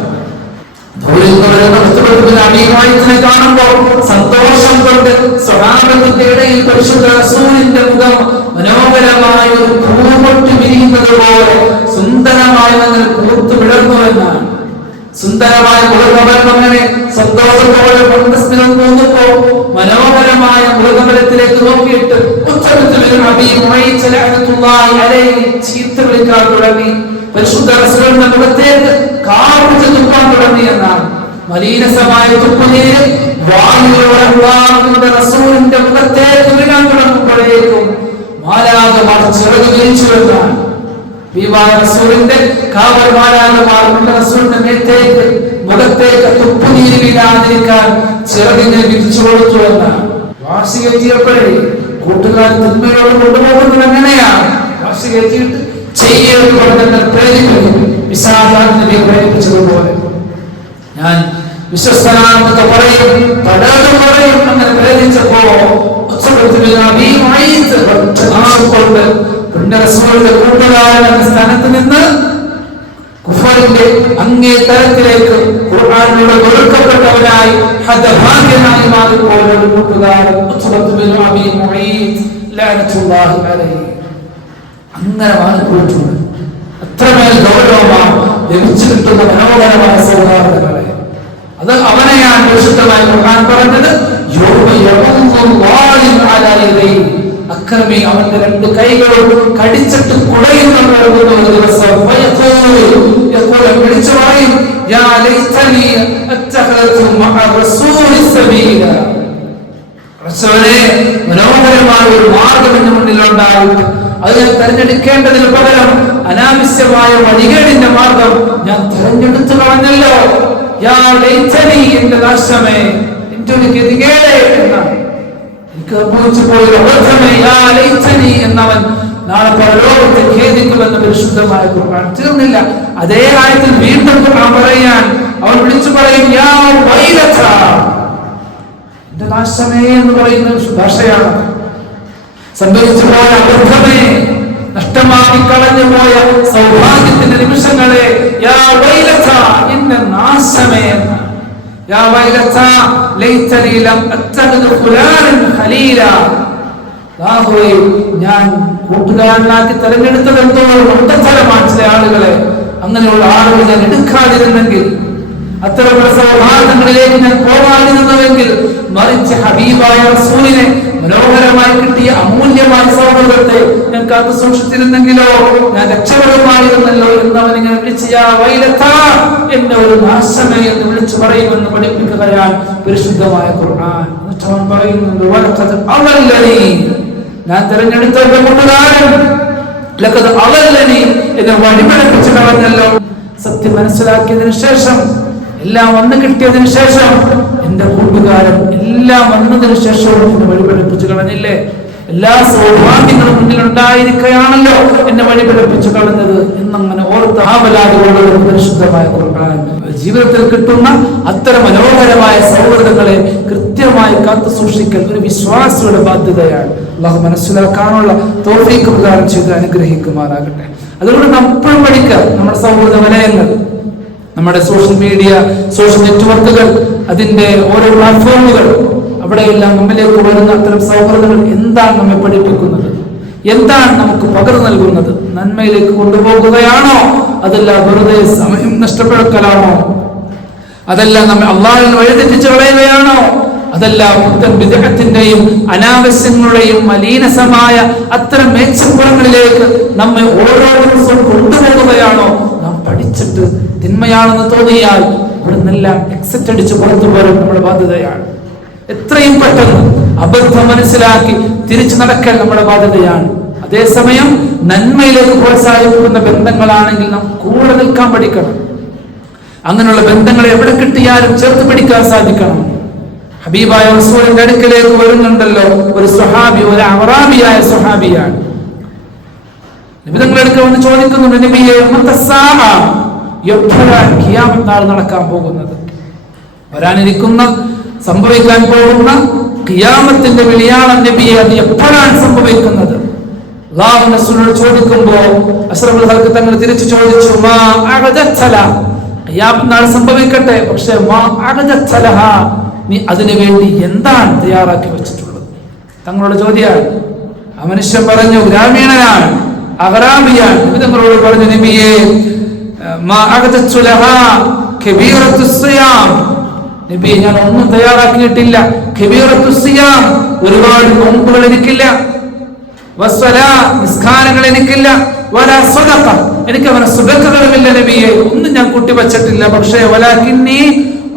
കാണുമ്പോൾ സന്തോഷം കൊണ്ട് സ്വഹാബത്തിന്റെ ഇടയിൽ പരിശുദ്ധ റസൂലിന്റെ മുഖം മനോഹരമായ ഒരു പൂവൊട്ട് വിരിയുന്നത് പോലെ സുന്ദരമായി അങ്ങനെ പൂർത്തു വിടർന്നുവെന്നാണ്. സുന്ദരമായ മുഖകമലം അങ്ങനെ സന്തോഷത്തോടെ തോന്നുമ്പോ മനോഹരമായ മുഖകമലത്തിലേക്ക് നോക്കിയിട്ട് ചീത്ത വിളിക്കാൻ തുടങ്ങി. പരിശുദ്ധ റസൂലിന്റെ മുഖത്തേക്ക് കാർപ്പിച്ച് തുപ്പാൻ തുടങ്ങി എന്നാണ്. മലീനസമായ തുപ്പുനീര് വായുവിലൂടെ റസൂലിന്റെ മുഖത്തേക്ക് വീഴാൻ തുടങ്ങുമ്പോഴേക്കും മാലാഖമാർ ചിറക് വിരിച്ചു എന്നാണ്. റസൂലിന്റെ കാവൽ മാലാഖമാർ റസൂലിന്റെ മേത്തേക്ക് മുഖത്തേക്ക് തുപ്പുനീര് വീഴാതിരിക്കാൻ ചിറകിനെ വിരിച്ചു കൊടുത്തു എന്നാണ്. വാർഷിക എത്തിയപ്പോഴേ കൂട്ടുകാർ തിന്മയോട് കൊണ്ടുപോകുന്നത് എങ്ങനെയാണ്? വാർഷിക എത്തിയിട്ട് ചെയ്യപ്പെടുന്ന പ്രേരിപ്പിക്കും. വിശാഖാനെ പ്രേരിപ്പിച്ചതുപോലെ ഞാൻ വിശ്വസ്തനാണെന്നൊക്കെ പറയും, പലതും പറയും. അങ്ങനെ പ്രേരിച്ചപ്പോ കൂട്ടുകാരൻ സ്ഥാനത്ത് നിന്ന് കുഫറിന്റെ അങ്ങേ തലത്തിലേക്ക് ഖുർആനിലൂടെ വെറുക്കപ്പെട്ടവനായി ഹതഭാഗ്യനായി മാറിപ്പോയ ഒരു കൂട്ടുകാരൻ അങ്ങനെ മാറിപ്പോയിട്ടുണ്ട്. അത്രമേൽ ഗൗരവമാണ് ലഭിച്ചു കിട്ടുന്ന മനോഹരമായ സൗഹാർദ്ദങ്ങളെ. അത് അവനെയാണ് വിശുദ്ധമായ ഖുർആൻ പറഞ്ഞത്, അക്രമി അവന്റെ രണ്ട് കൈകളും കടിച്ചിട്ട് കുടയുന്ന ഒരു ദിവസം വിളിച്ചു പറയും, മനോഹരമായ ഒരു മാർഗം എന്റെ മുന്നിലുണ്ടായിട്ട് അത് ഞാൻ തെരഞ്ഞെടുക്കേണ്ടതിന് പകരം അനാവശ്യമായ വഴികേടിന്റെ മാർഗം ഞാൻ തെരഞ്ഞെടുത്തു കളഞ്ഞല്ലോ. എന്റെ നാശമേ, എന്റെ ഒരു ഗതികേട് എന്നാണ് എനിക്ക് സംഭവിച്ചു പോയ അബദ്ധമേ. എന്നവൻ നാളെ പരലോകത്തിൽ ഖേദിക്കുമെന്ന് പരിശുദ്ധമായ ഖുർആൻ തീർന്നില്ല. അതേ ആയത്തിൽ വീണ്ടും ഖുർആൻ പറയാൻ അവൻ വിളിച്ചു പറയും, എന്റെ നാശമേ എന്ന് പറയുന്ന ഭാഷയാണ്. സംഭവിച്ചു പോയ അബദ്ധമേ, നഷ്ടമാക്കി കളഞ്ഞു പോയ സൗഭാഗ്യത്തിന്റെ നിമിഷങ്ങളെ, എന്റെ നാശമേ, ഞാൻ കൂട്ടുകാരനാക്കി തെരഞ്ഞെടുത്തത് എന്തോളം അന്തഫലമാണ് ചില ആളുകളെ. അങ്ങനെയുള്ള ആളുകൾ ഞാൻ എടുക്കാതിരുന്നെങ്കിൽ, അത്തരമുള്ള സൗഹാർദ്ദങ്ങളിലേക്ക് ഞാൻ പോകാതിരുന്നുവെങ്കിൽ, മറിച്ച് ഹബീബായ റസൂലിനെ മനോഹരമായി കിട്ടിയ അമൂല്യമായ സൗഹൃദത്തെ ഞാൻ കാത്തു സൂക്ഷിച്ചിരുന്നെങ്കിലോ ഞാൻ രക്ഷപ്പെടുമായിരുന്നല്ലോ എന്നവൻ ഇങ്ങനെ വിളിച്ച് എന്നെ ഒരു നാശമേ എന്ന് വിളിച്ചു പറയുമെന്ന് പഠിപ്പിക്കുകയാണ് പരിശുദ്ധമായ ഖുർആൻ. അവൻ പറയുന്നുണ്ട്, ഞാൻ തിരഞ്ഞെടുത്ത കൂട്ടുകാരൻ എന്നെ വഴിപഴപ്പിച്ചു കളഞ്ഞല്ലോ. സത്യം മനസ്സിലാക്കിയതിനു ശേഷം, എല്ലാം വന്നു കിട്ടിയതിനു ശേഷം, എന്റെ കൂട്ടുകാരൻ എല്ലാം വന്നതിന് ശേഷവും എന്നെ വഴിപഴപ്പിച്ചു കളഞ്ഞില്ലേ? എല്ലാ സൗഭാഗ്യങ്ങളും മുന്നിലുണ്ടായിരിക്കുകയാണല്ലോ എന്നെ വഴിപഴപ്പിച്ചു കളഞ്ഞത് എന്നങ്ങനെ ഓർത്ത് ആവലാതികളുടെ പരിശുദ്ധമായ ഖുർആൻ. ജീവിതത്തിൽ കിട്ടുന്ന അത്തരം മനോഹരമായ സൗഹൃദങ്ങളെ കൃത്യമായി കാത്തു സൂക്ഷിക്കൽ ഒരു വിശ്വാസിയുടെ ബാധ്യതയാണ്. അള്ളാഹു മനസ്സിലാക്കാനുള്ള തൗഫീഖ് പ്രദാനം ചെയ്ത് അനുഗ്രഹിക്കുമാറാകട്ടെ. അതുകൊണ്ട് എപ്പോഴും പഠിക്കുക നമ്മുടെ സൗഹൃദ വലയങ്ങൾ, നമ്മുടെ സോഷ്യൽ മീഡിയ, സോഷ്യൽ നെറ്റ്വർക്കുകൾ, അതിന്റെ ഓരോ പ്ലാറ്റ്ഫോമുകൾ, അവിടെയെല്ലാം മുമ്പിലേക്ക് വരുന്ന അത്തരം സൗഹൃദങ്ങൾ എന്താണ് നമ്മെ പഠിപ്പിക്കുന്നത്, എന്താണ് നമുക്ക് പകർന്നു നൽകുന്നത്? നന്മയിലേക്ക് കൊണ്ടുപോകുകയാണോ, അതല്ല വെറുതെ സമയം നഷ്ടപ്പെടുത്തലാണോ, അതല്ല നമ്മെ അള്ളാഹുവിൽ വഴിതെറ്റിച്ച് കളയുകയാണോ, അതല്ല പുത്തൻ ബിദ്അത്തിന്റെയും അനാവശ്യങ്ങളുടെയും മലീനസമായ അത്തരം മേച്ചപ്പുറങ്ങളിലേക്ക് നമ്മെ ഓരോ ദിവസവും കൊണ്ടുപോകുകയാണോ? നാം പഠിച്ചിട്ട് തിന്മയാണെന്ന് തോന്നിയാൽ ഇവിടെ നിന്നെല്ലാം എക്സിറ്റ് അടിച്ച് പുറത്തു പോലും നമ്മുടെ ബാധ്യതയാണ്. എത്രയും പെട്ടെന്ന് അബദ്ധം മനസ്സിലാക്കി തിരിച്ചു നടക്കൽ നമ്മുടെ ബാധ്യതയാണ്. അതേസമയം നന്മയിലേക്ക് പ്രോത്സാഹിപ്പിക്കുന്ന ബന്ധങ്ങളാണെങ്കിൽ നാം കൂടെ നിൽക്കാൻ പഠിക്കണം. അങ്ങനെയുള്ള ബന്ധങ്ങളെ എവിടെ കിട്ടിയാലും ചേർത്ത് പിടിക്കാൻ സാധിക്കണം. ഹബീബായ റസൂലിന്റെ അടുക്കലേക്ക് വരുന്നുണ്ടല്ലോ ഒരു സ്വഹാബി, ഒരു അറാബിയായ സ്വഹാബിയാണ്. നിബിതങ്ങളുടെ അടുക്കൽ വന്ന് ചോദിക്കുന്നുണ്ട്, നബിയെ എപ്പോഴാണ് ഖിയാമത്ത് നാൾ നടക്കാൻ പോകുന്നത്? വരാനിരിക്കുന്ന സംഭവിക്കാൻ പോകുന്ന ഖിയാമത്തിന്റെ വിളിയാളം നബിയെ, അത് എപ്പോഴാണ് സംഭവിക്കുന്നത്? അല്ലാഹുവിന്റെ റസൂലിനോട് ചോദിക്കുമ്പോൾ അശ്റഫുൽ ഖൽഖ് തങ്ങൾ തിരിച്ചു ചോദിച്ചു, മാ അഅദത്തല, ഖിയാമത്ത് നാൾ സംഭവിക്കട്ടെ, പക്ഷേ മാ അഅദത്തലഹ, നീ അതിനു വേണ്ടി എന്താണ് തയ്യാറാക്കി വെച്ചിട്ടുള്ളത്? തങ്ങളുടെ ചോദ്യമാണ്. ആ മനുഷ്യൻ പറഞ്ഞു, ഗ്രാമീണനാണ്, അഗ്രാമിയാണ്. നബി തങ്ങളോട് പറഞ്ഞു, നബിയെ മാ അഅദത്തു ലഹാ കബീറത്തുസ് സിയാം, നബി ഞാൻ ഒന്നും തയ്യാറാക്കിയിട്ടില്ല. കബീറത്തുസ് സിയാം, ഒരുപാട് നോമ്പുകൾ എനിക്കില്ല. വസ്സലാ, നിസ്കാരങ്ങൾ എനിക്കില്ല. വലാ സദഖ, എനിക്ക് അവനെ സദഖകളുമില്ല നബിയെ, ഒന്നും ഞാൻ കൂട്ടിവച്ചിട്ടില്ല. പക്ഷേ വലാകിന്നി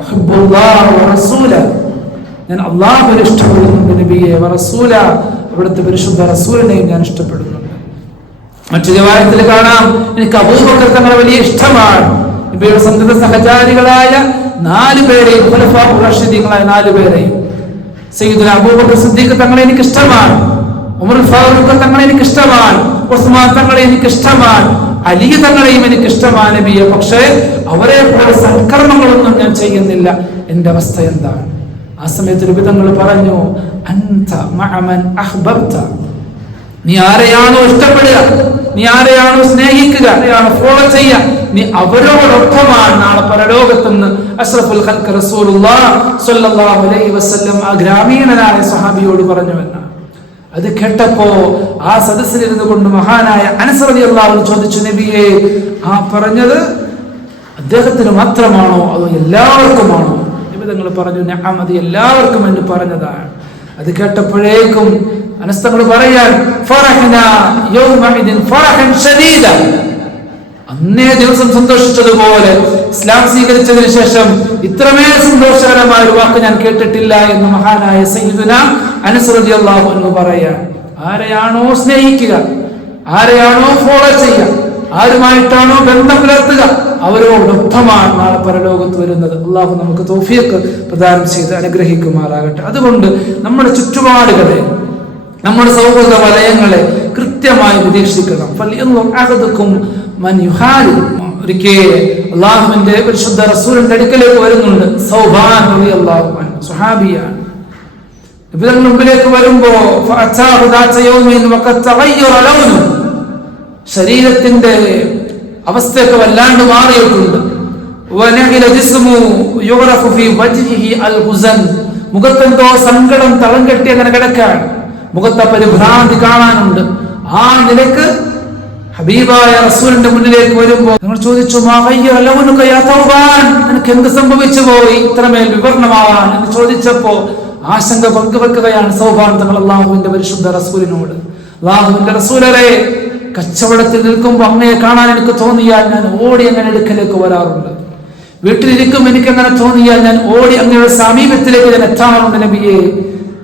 ഉഹിബ്ബുല്ലാഹ വറസൂല, ഞാൻ അല്ലാഹുവിനെ ഇഷ്ടപ്പെടുന്നുണ്ട് നബിയെ, വറസൂല, അവിടുത്തെ പരിശുദ്ധ റസൂലിനെയും ഞാൻ ഇഷ്ടപ്പെടുന്നുണ്ട്. മറ്റു റിവായത്തിൽ കാണാം, എനിക്ക് അബൂബക്കർ തങ്ങളെ വലിയ ഇഷ്ടമാണ്. നബിയുടെ സന്തത സഹചാരികളായ 4 പേരെയും, ഖുലഫാഉർ റാഷിദീങ്ങളായ 4 പേരെയും, സയ്യിദുന അബൂബക്കർ സിദ്ദീഖ് തങ്ങളെ എനിക്ക് ഇഷ്ടമാണ്, ഉമർ ഫാറൂഖ് തങ്ങളെ എനിക്ക് ഇഷ്ടമാണ്, ഉസ്മാൻ തങ്ങളെ എനിക്ക് ഇഷ്ടമാണ്, അലി തങ്ങളെയും എനിക്ക് ഇഷ്ടമാണ് നബിയെ. പക്ഷേ അവരെ പോലെ സൽക്കർമ്മങ്ങളൊന്നും ഞാൻ ചെയ്യുന്നില്ല. എന്റെ അവസ്ഥ എന്താണ്? ആ സമയത്ത് നബി തങ്ങൾ പറഞ്ഞു, അൻത മഅമൻ അഹ്ബബ്ത, നീ ആരെയാണോ ഇഷ്ടപ്പെടുക, നീ ആരെയാണോ സ്നേഹിക്കുക, ആരെയാണോ ഫോളോ ചെയ്യുക, നീ അവരോടൊപ്പമാണ് നാളെ പരലോകത്തെന്ന് അഷ്റഫുൽ ഖൽഖ് റസൂലുള്ളാഹി സ്വല്ലല്ലാഹു അലൈഹി വസല്ലം ആ ഗ്രാമീണനായ സ്വഹാബിയോട് പറഞ്ഞുവെന്നാണ്. അത് കേട്ടപ്പോ ആ സദസ്സിലിരുന്നു കൊണ്ട് മഹാനായ അനസ് റളിയല്ലാഹു അൻഹു ചോദിച്ചു, നബിയെ, ആ പറഞ്ഞത് അദ്ദേഹത്തിന് മാത്രമാണോ അതോ എല്ലാവർക്കുമാണോ? നബി തങ്ങൾ പറഞ്ഞു, നഅം, അത് എല്ലാവർക്കും എന്ന് പറഞ്ഞതാണ്. അത് കേട്ടപ്പോഴേക്കും അനസ് തങ്ങൾ പറയാൻ, ഫറഹനാ യൗമഇദിൻ ഫറഹൻ ശദീദ, അന്നേ ദിവസം സന്തോഷിച്ചതുപോലെ ഇസ്ലാം സ്വീകരിച്ചതിന് ശേഷം ഇത്രമേൽ സന്തോഷകരമായ ഒരു വാക്ക് ഞാൻ കേട്ടിട്ടില്ല എന്ന് മഹാനായ സയ്യിദുന അനസ് റളിയല്ലാഹു അൻഹു പറയാൻ. ആരെയാണോ സ്നേഹിക്കുക, ആരെയാണോ ഫോളോ ചെയ്യുക, ആരുമായിട്ടാണോ ബന്ധം പുലർത്തുക, അവരോടൊപ്പമാണ് നാളെ പരലോകത്ത് വരുന്നത്. അള്ളാഹു നമുക്ക് തൗഫീഖ് പ്രദാനം ചെയ്ത് അനുഗ്രഹിക്കുമാറാകട്ടെ. അതുകൊണ്ട് നമ്മുടെ ചുറ്റുപാടുകളെ, നമ്മുടെ സൗഹൃദ വലയങ്ങളെ കൃത്യമായി നിരീക്ഷിക്കണം. ഒരിക്കൽ അള്ളാഹുവിന്റെ പരിശുദ്ധ റസൂലിന്റെ അടുക്കലേക്ക് വരുന്നുണ്ട് സൗബാൻ റളിയല്ലാഹു അൻഹു, സ്വഹാബിയാണ്. നബിയുടെ മുമ്പിലേക്ക് വരുമ്പോ ശരീരത്തിന്റെ അവസ്ഥയൊക്കെ വല്ലാണ്ട് മാറിയിട്ടുണ്ട്. മുഖത്തെന്തോ സങ്കടം തളം കെട്ടി അങ്ങനെ കിടക്കാൻ, മുഖത്തെ പരിഭ്രാന്തി കാണാനുണ്ട്. ആ നിലക്ക് ഹബീബായ റസൂലിന്റെ മുന്നിലേക്ക് വരുമ്പോൾ നിങ്ങൾ ചോദിച്ചു, നിനക്ക് എന്ത് സംഭവിച്ചു പോയി ഇത്രമേൽ വിവരണമാവാൻ എന്ന് ചോദിച്ചപ്പോ ആശങ്ക പങ്കുവെക്കുകയാണ് സൗബാൻ തങ്ങൾ അള്ളാഹുവിന്റെ പരിശുദ്ധ റസൂലിനോട്. അള്ളാഹുവിന്റെ റസൂലരെ, കച്ചവടത്തിൽ നിൽക്കുമ്പോൾ അങ്ങയെ കാണാൻ എനിക്ക് തോന്നിയാൽ ഞാൻ ഓടി അങ്ങനെ അടുക്കലേക്ക് വരാറുണ്ട്. വീട്ടിലിരിക്കും എനിക്ക് അങ്ങനെ തോന്നിയാൽ ഞാൻ ഓടി അങ്ങയുടെ സമീപത്തിലേക്ക് ഞാൻ എത്താറുണ്ട് നബിയെ.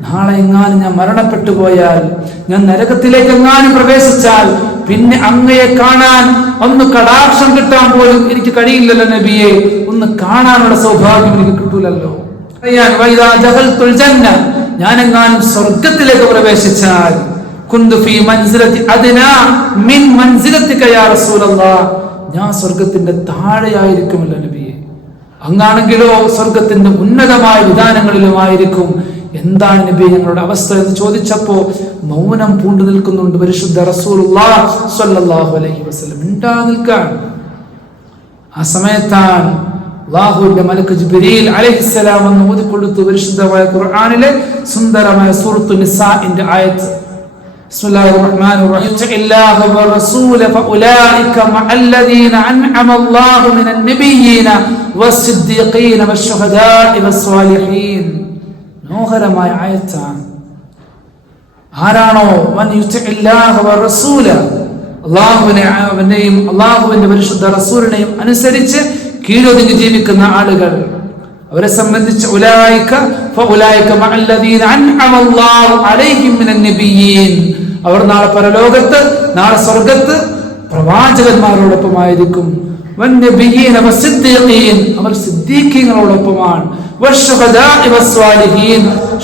നാളെ എങ്ങാനും ഞാൻ മരണപ്പെട്ടു പോയാൽ, ഞാൻ നരകത്തിലേക്ക് എങ്ങാനും പ്രവേശിച്ചാൽ പിന്നെ അങ്ങയെ കാണാൻ ഒന്ന് കടാക്ഷം കിട്ടാൻ പോലും എനിക്ക് കഴിയില്ലല്ലോ നബിയെ. ഒന്ന് കാണാനുള്ള സൗഭാഗ്യം എനിക്ക് കിട്ടൂലല്ലോ. ഞാനെങ്ങാനും സ്വർഗത്തിലേക്ക് പ്രവേശിച്ചാൽ ഞാൻ സ്വർഗത്തിന്റെ താഴെയായിരിക്കുമല്ലോ നബിയെ. അങ്ങാണെങ്കിലോ സ്വർഗത്തിന്റെ ഉന്നതമായ വിധാനങ്ങളിലുമായിരിക്കും. എന്താണ് നബി ഞങ്ങളുടെ അവസ്ഥ എന്ന് ചോദിച്ചപ്പോ മൗനം പൂണ്ടു നിൽക്കുന്നുണ്ട് പരിശുദ്ധ റസൂലുള്ളാഹി സ്വല്ലല്ലാഹു അലൈഹി വസല്ലം. മിണ്ടാ നിൽക്കാൻ. ആ സമയത്താണ് അല്ലാഹുവിന്റെ മലക്ക് ജിബ്രീൽ അലൈഹിസ്സലാം എന്ന് ഓതിക്കൊടുത്തു പരിശുദ്ധമായ ഖുർആനിലെ സുന്ദരമായ സൂറത്തുൻ നിസാഇന്റെ ആയത്ത്. ബിസ്മില്ലാഹിർ റഹ്മാനിർ റഹീം. ഇല്ലാഹു വറസൂല ഫഉലൈക മഅല്ലദീന അൻഅമ അല്ലാഹു മിനൻ നബിയ്യീന വസ്സിദ്ദീഖീന വശുഹദാഇ വസ്സാലിഹീൻ. മനോഹരമായ ആയത്താണ്. ആരാണോ അല്ലാഹുവിനെയും അല്ലാഹുവിന്റെ പരിശുദ്ധ റസൂലിനെയും അനുസരിച്ച് കീഴൊതുങ്ങി ജീവിക്കുന്ന ആളുകൾ, അവരെ സംബന്ധിച്ച് അവർ നാളെ പരലോകത്ത്, നാളെ സ്വർഗത്ത് പ്രവാചകന്മാരോടൊപ്പമായിരിക്കും. അവർ സിദ്ദീഖീങ്ങളോടൊപ്പമാണ്.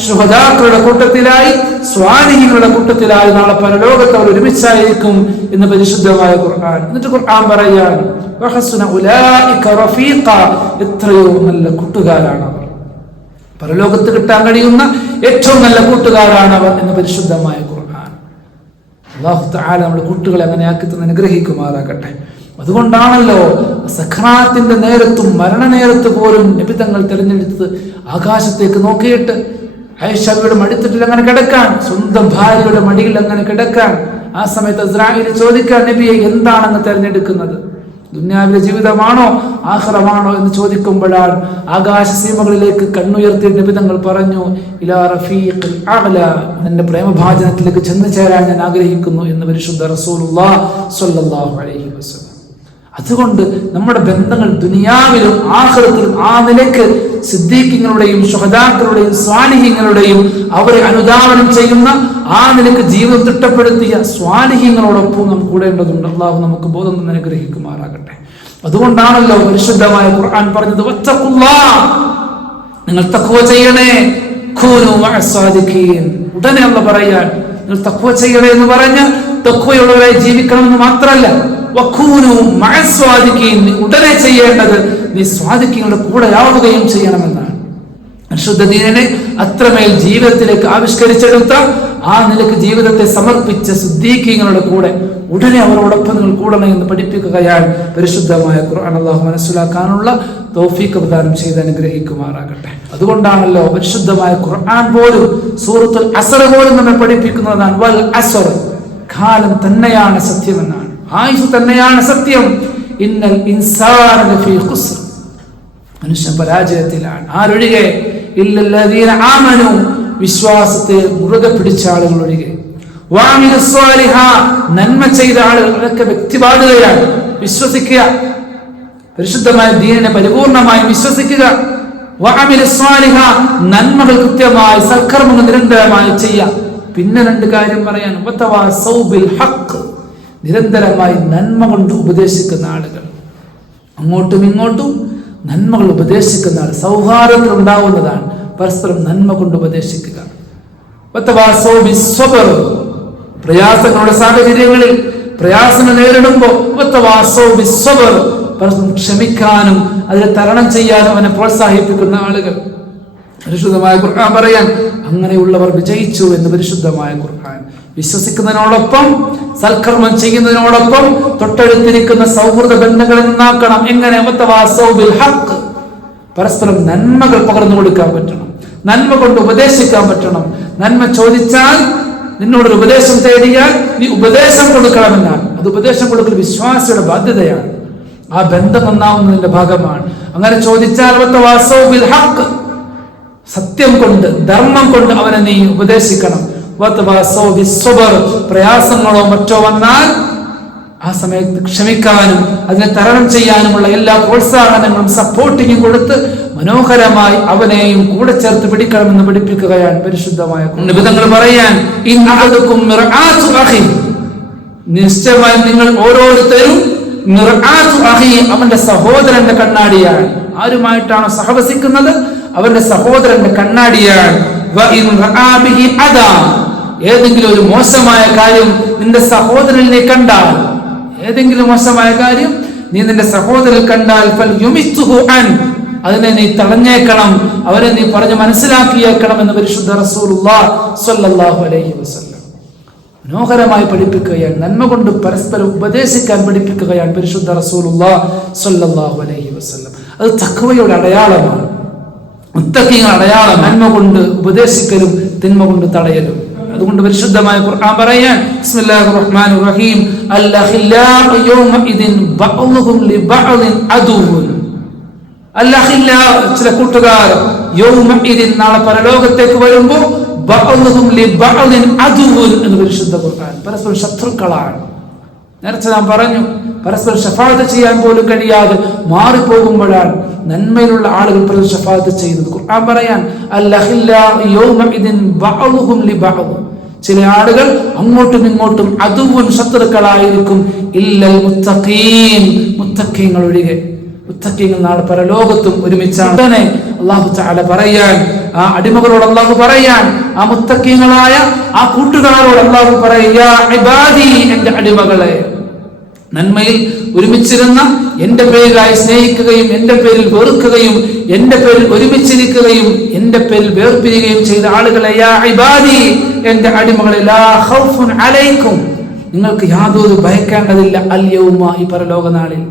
ശുഹദാക്കളുടെ കൂട്ടത്തിലായി, സ്വാലിഹീങ്ങളുടെ കൂട്ടത്തിലായി നാളെ പരലോകത്ത് അവർ ഒരുമിച്ചായിരിക്കും എന്ന് പരിശുദ്ധമായ ഖുർആൻ. എന്നിട്ട് ഖുർആൻ പറയാൻ, എത്രയോ നല്ല കൂട്ടുകാരാണ് അവർ, പരലോകത്ത് കിട്ടാൻ കഴിയുന്ന ഏറ്റവും നല്ല കൂട്ടുകാരാണ് അവർ എന്ന് പരിശുദ്ധമായ ഖുർആൻ. അല്ലാഹു തആല നമ്മുടെ കൂട്ടുകളെ അങ്ങനെ ആക്കി തന്നെ അനുഗ്രഹിക്കുമാറാകട്ടെ. അതുകൊണ്ടാണല്ലോ സഖറാത്തിന്റെ നേരത്തും മരണനേരത്ത് പോലും നബി തങ്ങൾ തിരഞ്ഞെടുത്തത് ആകാശത്തേക്ക് നോക്കിയിട്ട് ആയിഷയുടെ മടിത്തട്ടിൽ അങ്ങനെ കിടക്കാൻ, സ്വന്തം ഭാര്യയുടെ മടിയിൽ അങ്ങനെ കിടക്കാൻ. ആ സമയത്ത് ഇസ്രായേൽ ചോദിക്കാൻ, നബിയെ എന്താണ് തിരഞ്ഞെടുക്കുന്നത്? ദുനിയാവിലെ ജീവിതമാണോ ആഖിറമാണോ എന്ന് ചോദിക്കുമ്പോഴാണ് ആകാശ സീമകളിലേക്ക് കണ്ണുയർത്തി നബി തങ്ങൾ പറഞ്ഞു, ഇലാ റഫീഖിൽ അഅല, എന്റെ പ്രേമഭാജനത്തിലേക്ക് ചെന്നു ചേരാൻ ഞാൻ ആഗ്രഹിക്കുന്നു എന്ന് പരിശുദ്ധ റസൂലുള്ളാഹി സ്വല്ലല്ലാഹു അലൈഹി വസല്ലം. അതുകൊണ്ട് നമ്മുടെ ബന്ധങ്ങൾ ദുനിയാവിലും ആഖിറത്തിലും ആ നിലയ്ക്ക് സിദ്ദീഖീങ്ങളുടെയും ശുഹദാക്കളുടെയും സ്വാലിഹീങ്ങളുടെയും അവരെ അനുധാവനം ചെയ്യുന്ന ആ നിലയ്ക്ക് ജീവിതം തിട്ടപ്പെടുത്തിയ സ്വാലിഹീങ്ങളോടൊപ്പം നാം കൂടേണ്ടതുണ്ട്. അല്ലാഹു നമുക്ക് ബോധം തന്നെ അനുഗ്രഹിക്കുമാറാകട്ടെ. അതുകൊണ്ടാണല്ലോ പരിശുദ്ധമായ ഖുർആൻ പറഞ്ഞത്, വത്തഖുല്ലാഹ്, നിങ്ങൾ തഖ്വ ചെയ്യണേ, ഖൂനു മഅസ്സാദിഖീൻ. ഉടനെ അല്ലാഹു പറയാൻ, നിങ്ങൾ തഖ്വ ചെയ്യണേ എന്ന് പറഞ്ഞ് തഖ്വയുള്ളവരായി ജീവിക്കണമെന്ന് മാത്രമല്ല, വഖൂനു മഅസ്സാദിഖീൻ, ഉടനെ ചെയ്യേണ്ടത് നീ സ്വാദിഖീങ്ങളുടെ കൂടെയാവുകയും ചെയ്യണമെന്നാണ്. പരിശുദ്ധ ദീനിനെ അത്രമേൽ ജീവിതത്തിലേക്ക് ആവിഷ്കരിച്ചെടുത്ത, ആ നിലക്ക് ജീവിതത്തെ സമർപ്പിച്ച സിദ്ദീഖീങ്ങളുടെ കൂടെ ഉടനെ അവരോടൊപ്പം നിങ്ങൾ കൂടണം എന്ന് പഠിപ്പിക്കുകയാണ് പരിശുദ്ധമായ ഖുർആൻ. അല്ലാഹു മനസ്സിലാക്കാനുള്ള തൗഫീഖ് പ്രദാനം ചെയ്ത് അനുഗ്രഹിക്കുമാറാകട്ടെ. അതുകൊണ്ടാണല്ലോ പരിശുദ്ധമായ ഖുർആൻ പോലും സൂറത്തുൽ അസ്ർ പോലും നമ്മെ പഠിപ്പിക്കുന്നതാണ്, വൽ അസ്ർ, കാലം തന്നെയാണ് സത്യമെന്നാണ്, ആയുസ് തന്നെയാണ് സത്യം. ഇന്നൽ ഇൻസാന ലഫീ ഖുസ്ർ, മനുഷ്യൻ പരാജയത്തിലാണ്. ആരൊഴികെ? ഇല്ലല്ലദീന ആമനു, വിശ്വാസത്തെ മുറുകെ പിടിച്ച ആളുകൾ ഒഴികെ. വഅമിലു സ്വാലിഹാ, നന്മ ചെയ്ത ആളുകൾ, അതൊക്കെ വ്യക്തിബാധ്യതയാണ്. വിശ്വസിക്കുക, പരിശുദ്ധമായ ദീനിനെ പരിപൂർണമായി വിശ്വസിക്കുക. വഅമിലു സ്വാലിഹാ, നന്മകൾ കൃത്യമായി, സൽക്കർമ്മങ്ങൾ നിരന്തരമായി ചെയ്യുക. പിന്നെ രണ്ട് കാര്യം പറയാൻ, വതവാസൗ ബിൽ ഹഖ്, നിരന്തരമായി നന്മ കൊണ്ട് ഉപദേശിക്കുന്ന ആളുകൾ, അങ്ങോട്ടും ഇങ്ങോട്ടും നന്മകൾ ഉപദേശിക്കുന്ന ആൾ. സൗഹാർദ്ദത്തിൽ ഉണ്ടാവുന്നതാണ് പരസ്പരം നന്മ കൊണ്ട് ഉപദേശിക്കുക. വതവാസൗ ബിസ്സബ്ർ, പ്രയാസങ്ങളുടെ സാഹചര്യങ്ങളിൽ പ്രയാസങ്ങൾ നേരിടുമ്പോൾ വതവാസൗ ബിസ്സബ്ർ, പരസ്പരം ക്ഷമിക്കാനും അതിനെ തരണം ചെയ്യാനും അവനെ പ്രോത്സാഹിപ്പിക്കുന്ന ആളുകൾ. പരിശുദ്ധമായ ഖുർആൻ പറയാൻ, അങ്ങനെയുള്ളവർ വിജയിച്ചു എന്ന് പരിശുദ്ധമായ ഖുർആൻ. വിശ്വസിക്കുന്നതിനോടൊപ്പം സൽക്കർമ്മം ചെയ്യുന്നതിനോടൊപ്പം തൊട്ടടുത്തിരിക്കുന്ന സൗഹൃദ ബന്ധങ്ങളെ നന്നാക്കണം. എങ്ങനെ? വതവാസൗ ബിൽ ഹഖ്, പരസ്പരം നന്മകൾ പകർന്നു കൊടുക്കാൻ പറ്റണം, നന്മ കൊണ്ട് ഉപദേശിക്കാൻ പറ്റണം. നന്മ ചോദിച്ചാൽ നിന്നോടൊരു ഉപദേശം തേടിയാൽ നീ ഉപദേശം കൊടുക്കണമെന്നാണ്. അത് ഉപദേശം കൊടുക്കൽ വിശ്വാസിയുടെ ബാധ്യതയാണ്. ആ ബന്ധം നന്നാവുന്നതിന്റെ ഭാഗമാണ്. അങ്ങനെ ചോദിച്ചാൽ സത്യം കൊണ്ട്, ധർമ്മം കൊണ്ട് അവനെ നീ ഉപദേശിക്കണം. പ്രയാസങ്ങളോ മറ്റോ വന്നാൽ ആ സമയത്ത് ക്ഷമിക്കാനും അതിനെ തരണം ചെയ്യാനുമുള്ള എല്ലാ പ്രോത്സാഹനങ്ങളും സപ്പോർട്ടിങ്ങും കൊടുത്ത് മനോഹരമായി അവനെയും കൂടെ ചേർത്ത് പിടിക്കണമെന്ന് പഠിപ്പിക്കുകയാണ് പരിശുദ്ധമായ നിബിധങ്ങൾ പറയാൻ. നിശ്ചയമായും നിങ്ങൾ ഓരോരുത്തരും അവന്റെ സഹോദരന്റെ കണ്ണാടിയാണ്. ആരുമായിട്ടാണോ സഹവസിക്കുന്നത് അവന്റെ സഹോദരന്റെ കണ്ണാടിയാണ്. ഏതെങ്കിലും ഒരു മോശമായ കാര്യം നിന്റെ സഹോദരനെ കണ്ടാൽ, ഏതെങ്കിലും മോശമായ കാര്യം നീ നിന്റെ സഹോദരൻ കണ്ടാൽ അതിനെ നീ തടഞ്ഞേക്കണം, അവരെ നീ പറഞ്ഞ് മനസ്സിലാക്കിയേക്കണം എന്ന് പരിശുദ്ധ റസൂലുള്ളാഹി സ്വല്ലല്ലാഹു അലൈഹി വസല്ലം മനോഹരമായി പഠിപ്പിക്കുകയാണ്. നന്മ കൊണ്ട് പരസ്പരം ഉപദേശിക്കാൻ പഠിപ്പിക്കുകയാണ് പരിശുദ്ധ റസൂലുള്ളാഹി സ്വല്ലല്ലാഹു അലൈഹി വസല്ലം. അത് തഖ്വയുടെ അടയാളമാണ്, മുത്തഖീങ്ങളുടെ അടയാളം. നന്മ കൊണ്ട് ഉപദേശിക്കലും തിന്മ കൊണ്ട് തടയലും. അതുകൊണ്ട് പരിശുദ്ധമായ ഖുർആൻ പറയാൻ ബിസ്മില്ലാഹിർ റഹ്മാനിർ റഹീം അൽഅഖില്ലാഉ യൗമഇദിൻ ബഅ്ളുഹും ലിബഅ്ളിൻ അദുവ്വുൻ. അൽഅഖില്ലാ ചില കൂട്ടുകാർ യൗമഇദിൻ നാളെ പരലോകത്തേക്ക് വരുമ്പോൾ ബഅ്ളുഹും ലിബഅ്ളിൻ അദുവ്വുൻ എന്ന് പരിശുദ്ധ ഖുർആൻ. പരസ്പരം ശത്രുക്കളാണ്. നേരത്തെ നാം പറഞ്ഞു, പരസ്പരം ശഫാഅത്ത് ചെയ്യാൻ പോലും കഴിയാതെ മാറിപ്പോകുമ്പോഴാണ് നന്മയിലുള്ള ആളുകൾ പരസ്പരം ശഫാഅത്ത് ചെയ്യുന്നത്. ഖുർആൻ പറയാൻ അൽഅഖില്ലാഉ യൗമഇദിൻ ബഅ്ളുഹും ലിബഅ്ള്. ചില ആളുകൾ അങ്ങോട്ടും ഇങ്ങോട്ടും അദുവ്വുൻ ശത്രുക്കളായിരിക്കും. ഇല്ലൽ മുത്തഖീൻ, മുത്തഖീങ്ങൾ ഒഴികെ. മുത്തഖീങ്ങൾ നാളെ പരലോകത്തും ഒരുമിച്ചാണ്. അല്ലാഹു തആല പറയാൻ, ആ അടിമകളോട് അല്ലാഹു പറയാൻ, ആ മുത്തഖീങ്ങളായ ആ കൂട്ടുകാരോട് അല്ലാഹു പറയാ ഇബാദി, എന്റെ അടിമകളെ, നന്മയിൽ ഒരുമിച്ചിരുന്ന എന്റെ പേരിലായി സ്നേഹിക്കുകയും എന്റെ പേരിൽ വെറുക്കുകയും എന്റെ പേരിൽ ഒരുമിച്ചിരിക്കുകയും എന്റെ പേരിൽ വേർപിരിയുകയും ചെയ്ത ആളുകളെ, യാ ഇബാദി, എന്റെ അടിമകളെ, ലാ ഖൗഫുൻ അലൈക്കും, നിങ്ങൾക്ക് യാതൊരു ഭയക്കേണ്ടതില്ല, അൽ യൗമ, ഈ പരലോക നാളിൽ,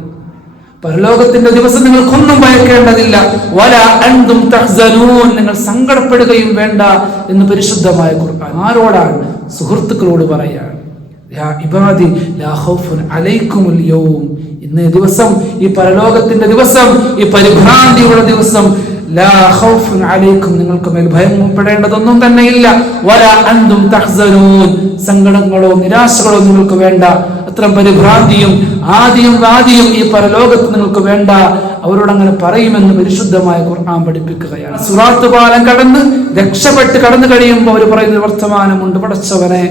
പരലോകത്തിന്റെ ദിവസം നിങ്ങൾക്കൊന്നും ഭയക്കേണ്ടതില്ല, വലാ അൻതും തഹ്സനൂൻ, നിങ്ങൾ സങ്കടപ്പെടുകയും വേണ്ട എന്ന് പരിശുദ്ധമായ ഖുർആൻ ആരോടാണ്? സുഹൃത്തുക്കളോട് പറയാണ്. യാ ഇബാദി ലാ ഖൗഫുൻ അലൈക്കുമുൽ യൗം, ഇന്നേ ദിവസം, ഈ പരലോകത്തിന്റെ ദിവസം, ഈ പരിഭ്രാന്തിയുടെ ദിവസം, ലാ ഖൗഫുൻ അലൈക്കും, നിങ്ങൾക്ക് മേൽ ഭയപ്പെടേണ്ടതൊന്നും തന്നെയില്ല, വലാ അൻതും തഹ്സനൂൻ, സങ്കടങ്ങളോ നിരാശകളോ നിങ്ങൾക്ക് വേണ്ട, അത്തരം പരിഭ്രാന്തിയും ആദിയും വാദിയും ഈ പരലോകത്ത് നിങ്ങൾക്ക് വേണ്ട, അവരോട് അങ്ങനെ പറയുമെന്ന് പരിശുദ്ധമായ ഖുർആൻ പഠിപ്പിക്കുകയാണ്. സിറാത്ത് പാലം കടന്ന് രക്ഷപ്പെട്ട് കടന്നു കഴിയുമ്പോൾ അവർ പറയുന്ന വർത്തമാനമുണ്ട്, പടച്ചവനെ,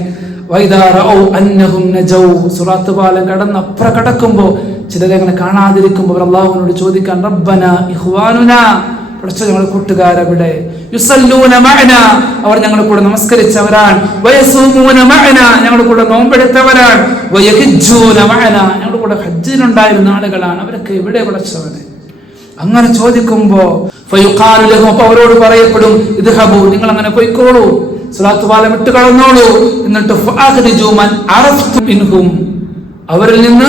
സിറാത്ത് പാലം കടന്ന് അപ്പുറ കടക്കുമ്പോ ചിലരെ അങ്ങനെ കാണാതിരിക്കുമ്പോൾ അവർ അല്ലാഹുവിനോട് ചോദിക്കാൻ, റബ്ബന ഇഖ്വാനുന, പടച്ചവനെ, ഞങ്ങളുടെ കൂട്ടുകാരെവിടെ? യുസല്ലൂന മഅന, അവർ ഞങ്ങളുടെ കൂടെ നമസ്കരിച്ചവരാണ്. വയസൂമൂന മഅന, ഞങ്ങളുടെ കൂടെ നോമ്പെടുത്തവരാണ്. വയഹിജ്ജൂന മഅന, ഞങ്ങളുടെ കൂടെ ഹജ്ജിനുണ്ടായിരുന്ന ആളുകളാണ്. അവരൊക്കെ എവിടെ പടച്ചവനെ? അങ്ങനെ ചോദിക്കുമ്പോ ഫയുഖാലു ലഹും, അപ്പോൾ അവരോട് പറയപ്പെടും, ഇദ്ഹബൂ, നിങ്ങൾ അങ്ങനെ പോയിക്കോളൂ, സ്വലാത്ത് പാലം വിട്ട് കളഞ്ഞോളൂ, എന്നിട്ട് ഫഅഖ്രിജൂ മൻ അറഫ്തും മിൻഹും, അവരിൽ നിന്ന്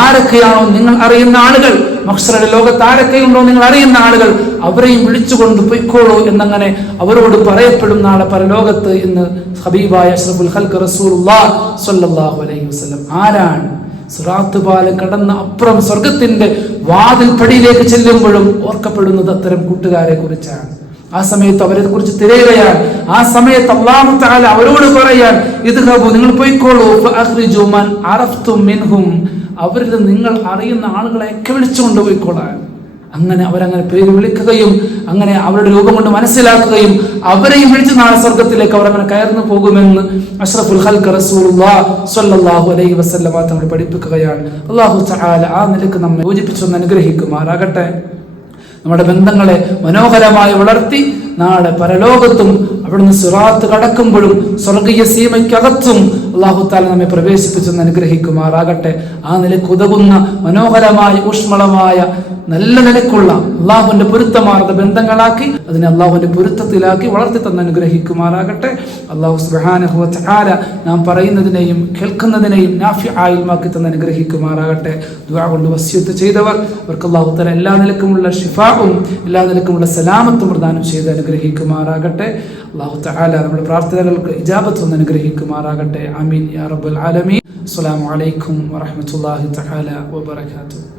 ആരൊക്കെയാണോ നിങ്ങൾ അറിയുന്ന ആളുകൾ, മഹ്ശറുടെ ലോകത്ത് ആരൊക്കെയുണ്ടോ നിങ്ങൾ അറിയുന്ന ആളുകൾ, അവരെയും വിളിച്ചുകൊണ്ട് പൊയ്ക്കോളൂ എന്നങ്ങനെ അവരോട് പറയപ്പെടും നാളെ പരലോകത്ത് എന്ന് ഹബീബായ അഷ്റഫുൽ ഖൽഖ് റസൂലുള്ളാഹി സ്വല്ലല്ലാഹു അലൈഹി വസല്ലം. ആരാണ് സിറാത്ത് പാലം കടന്ന് അപ്പുറം സ്വർഗത്തിന്റെ വാതിൽ പടിയിലേക്ക് ചെല്ലുമ്പോഴും ഓർക്കപ്പെടുന്നത് അത്തരം കൂട്ടുകാരെ കുറിച്ചാണ്. ആ സമയത്ത് അവരെ കുറിച്ച് തിരയുകയാണ്. ആ സമയത്ത് അല്ലാഹു തആല അവരോട് പറയാൻ, ഇദ്ഹബൂ, നിങ്ങൾ പോയിക്കോളൂ, ഫഅഖ്രിജൂ മൻ അറഫ്തും മിൻഹും, അവരിൽ നിങ്ങൾ അറിയുന്ന ആളുകളെയൊക്കെ വിളിച്ചുകൊണ്ട് പോയിക്കോളാൻ. അങ്ങനെ അവരങ്ങനെ പേര് വിളിക്കുകയും അങ്ങനെ അവരുടെ രൂപം കൊണ്ട് മനസ്സിലാക്കുകയും അവരെയും വിളിച്ച് നാളെ സ്വർഗത്തിലേക്ക് അവർ അങ്ങനെ കയർന്നു പോകുമെന്ന് അഷ്റഫുൽ ഖൽഖ് റസൂലുള്ളാഹി സ്വല്ലല്ലാഹു അലൈഹി വസല്ലം തങ്ങൾ പഠിപ്പിക്കുകയാണ്. അല്ലാഹു തആല ആ നിലക്ക് നമ്മെ യോജിപ്പിച്ചൊന്ന് അനുഗ്രഹിക്കുമാറാകട്ടെ. നമ്മുടെ ബന്ധങ്ങളെ മനോഹരമായി വളർത്തി നാളെ പരലോകത്തും അവിടുന്ന് സിറാത്ത് കടക്കുമ്പോഴും സ്വർഗീയ സീമയ്ക്കകത്തും അള്ളാഹു താല നമ്മെ പ്രവേശിപ്പിച്ചെന്ന് അനുഗ്രഹിക്കുമാറാകട്ടെ. ആ നിലയ്ക്ക് ഉതകുന്ന മനോഹരമായ ഊഷ്മളമായ നല്ല നിലക്കുള്ള അള്ളാഹുവിന്റെ പൊരുത്തമാർന്ന ബന്ധങ്ങളാക്കി അതിനെ അള്ളാഹുവിന്റെ പൊരുത്തത്തിലാക്കി വളർത്തി തന്നെ അനുഗ്രഹിക്കുമാറാകട്ടെ. അള്ളാഹു സുബ്ഹാനഹു വ തആല നാം പറയുന്നതിനെയും കേൾക്കുന്നതിനെയും നാഫിആയി ഇൽമാക്കി തന്നെ അനുഗ്രഹിക്കുമാറാകട്ടെ. ദുആ കൊണ്ട് വസിയത്ത് ചെയ്തവർ അവർക്ക് അള്ളാഹു തആല എല്ലാ നിലക്കുമുള്ള ശിഫാഉം എല്ലാ നിലക്കുമുള്ള സലാമത്തും പ്രദാനം ചെയ്ത് അനുഗ്രഹിക്കുമാറാകട്ടെ. അള്ളാഹു തആല നമ്മുടെ പ്രാർത്ഥനകൾക്ക് ഇജാബത്ത് വന്ന് അനുഗ്രഹിക്കുമാറാകട്ടെ. ആമീൻ യാ റബ്ബൽ ആലമീൻ. അസ്സലാമു അലൈക്കും വറഹ്മത്തുള്ളാഹി തആല വബറകാതുഹു.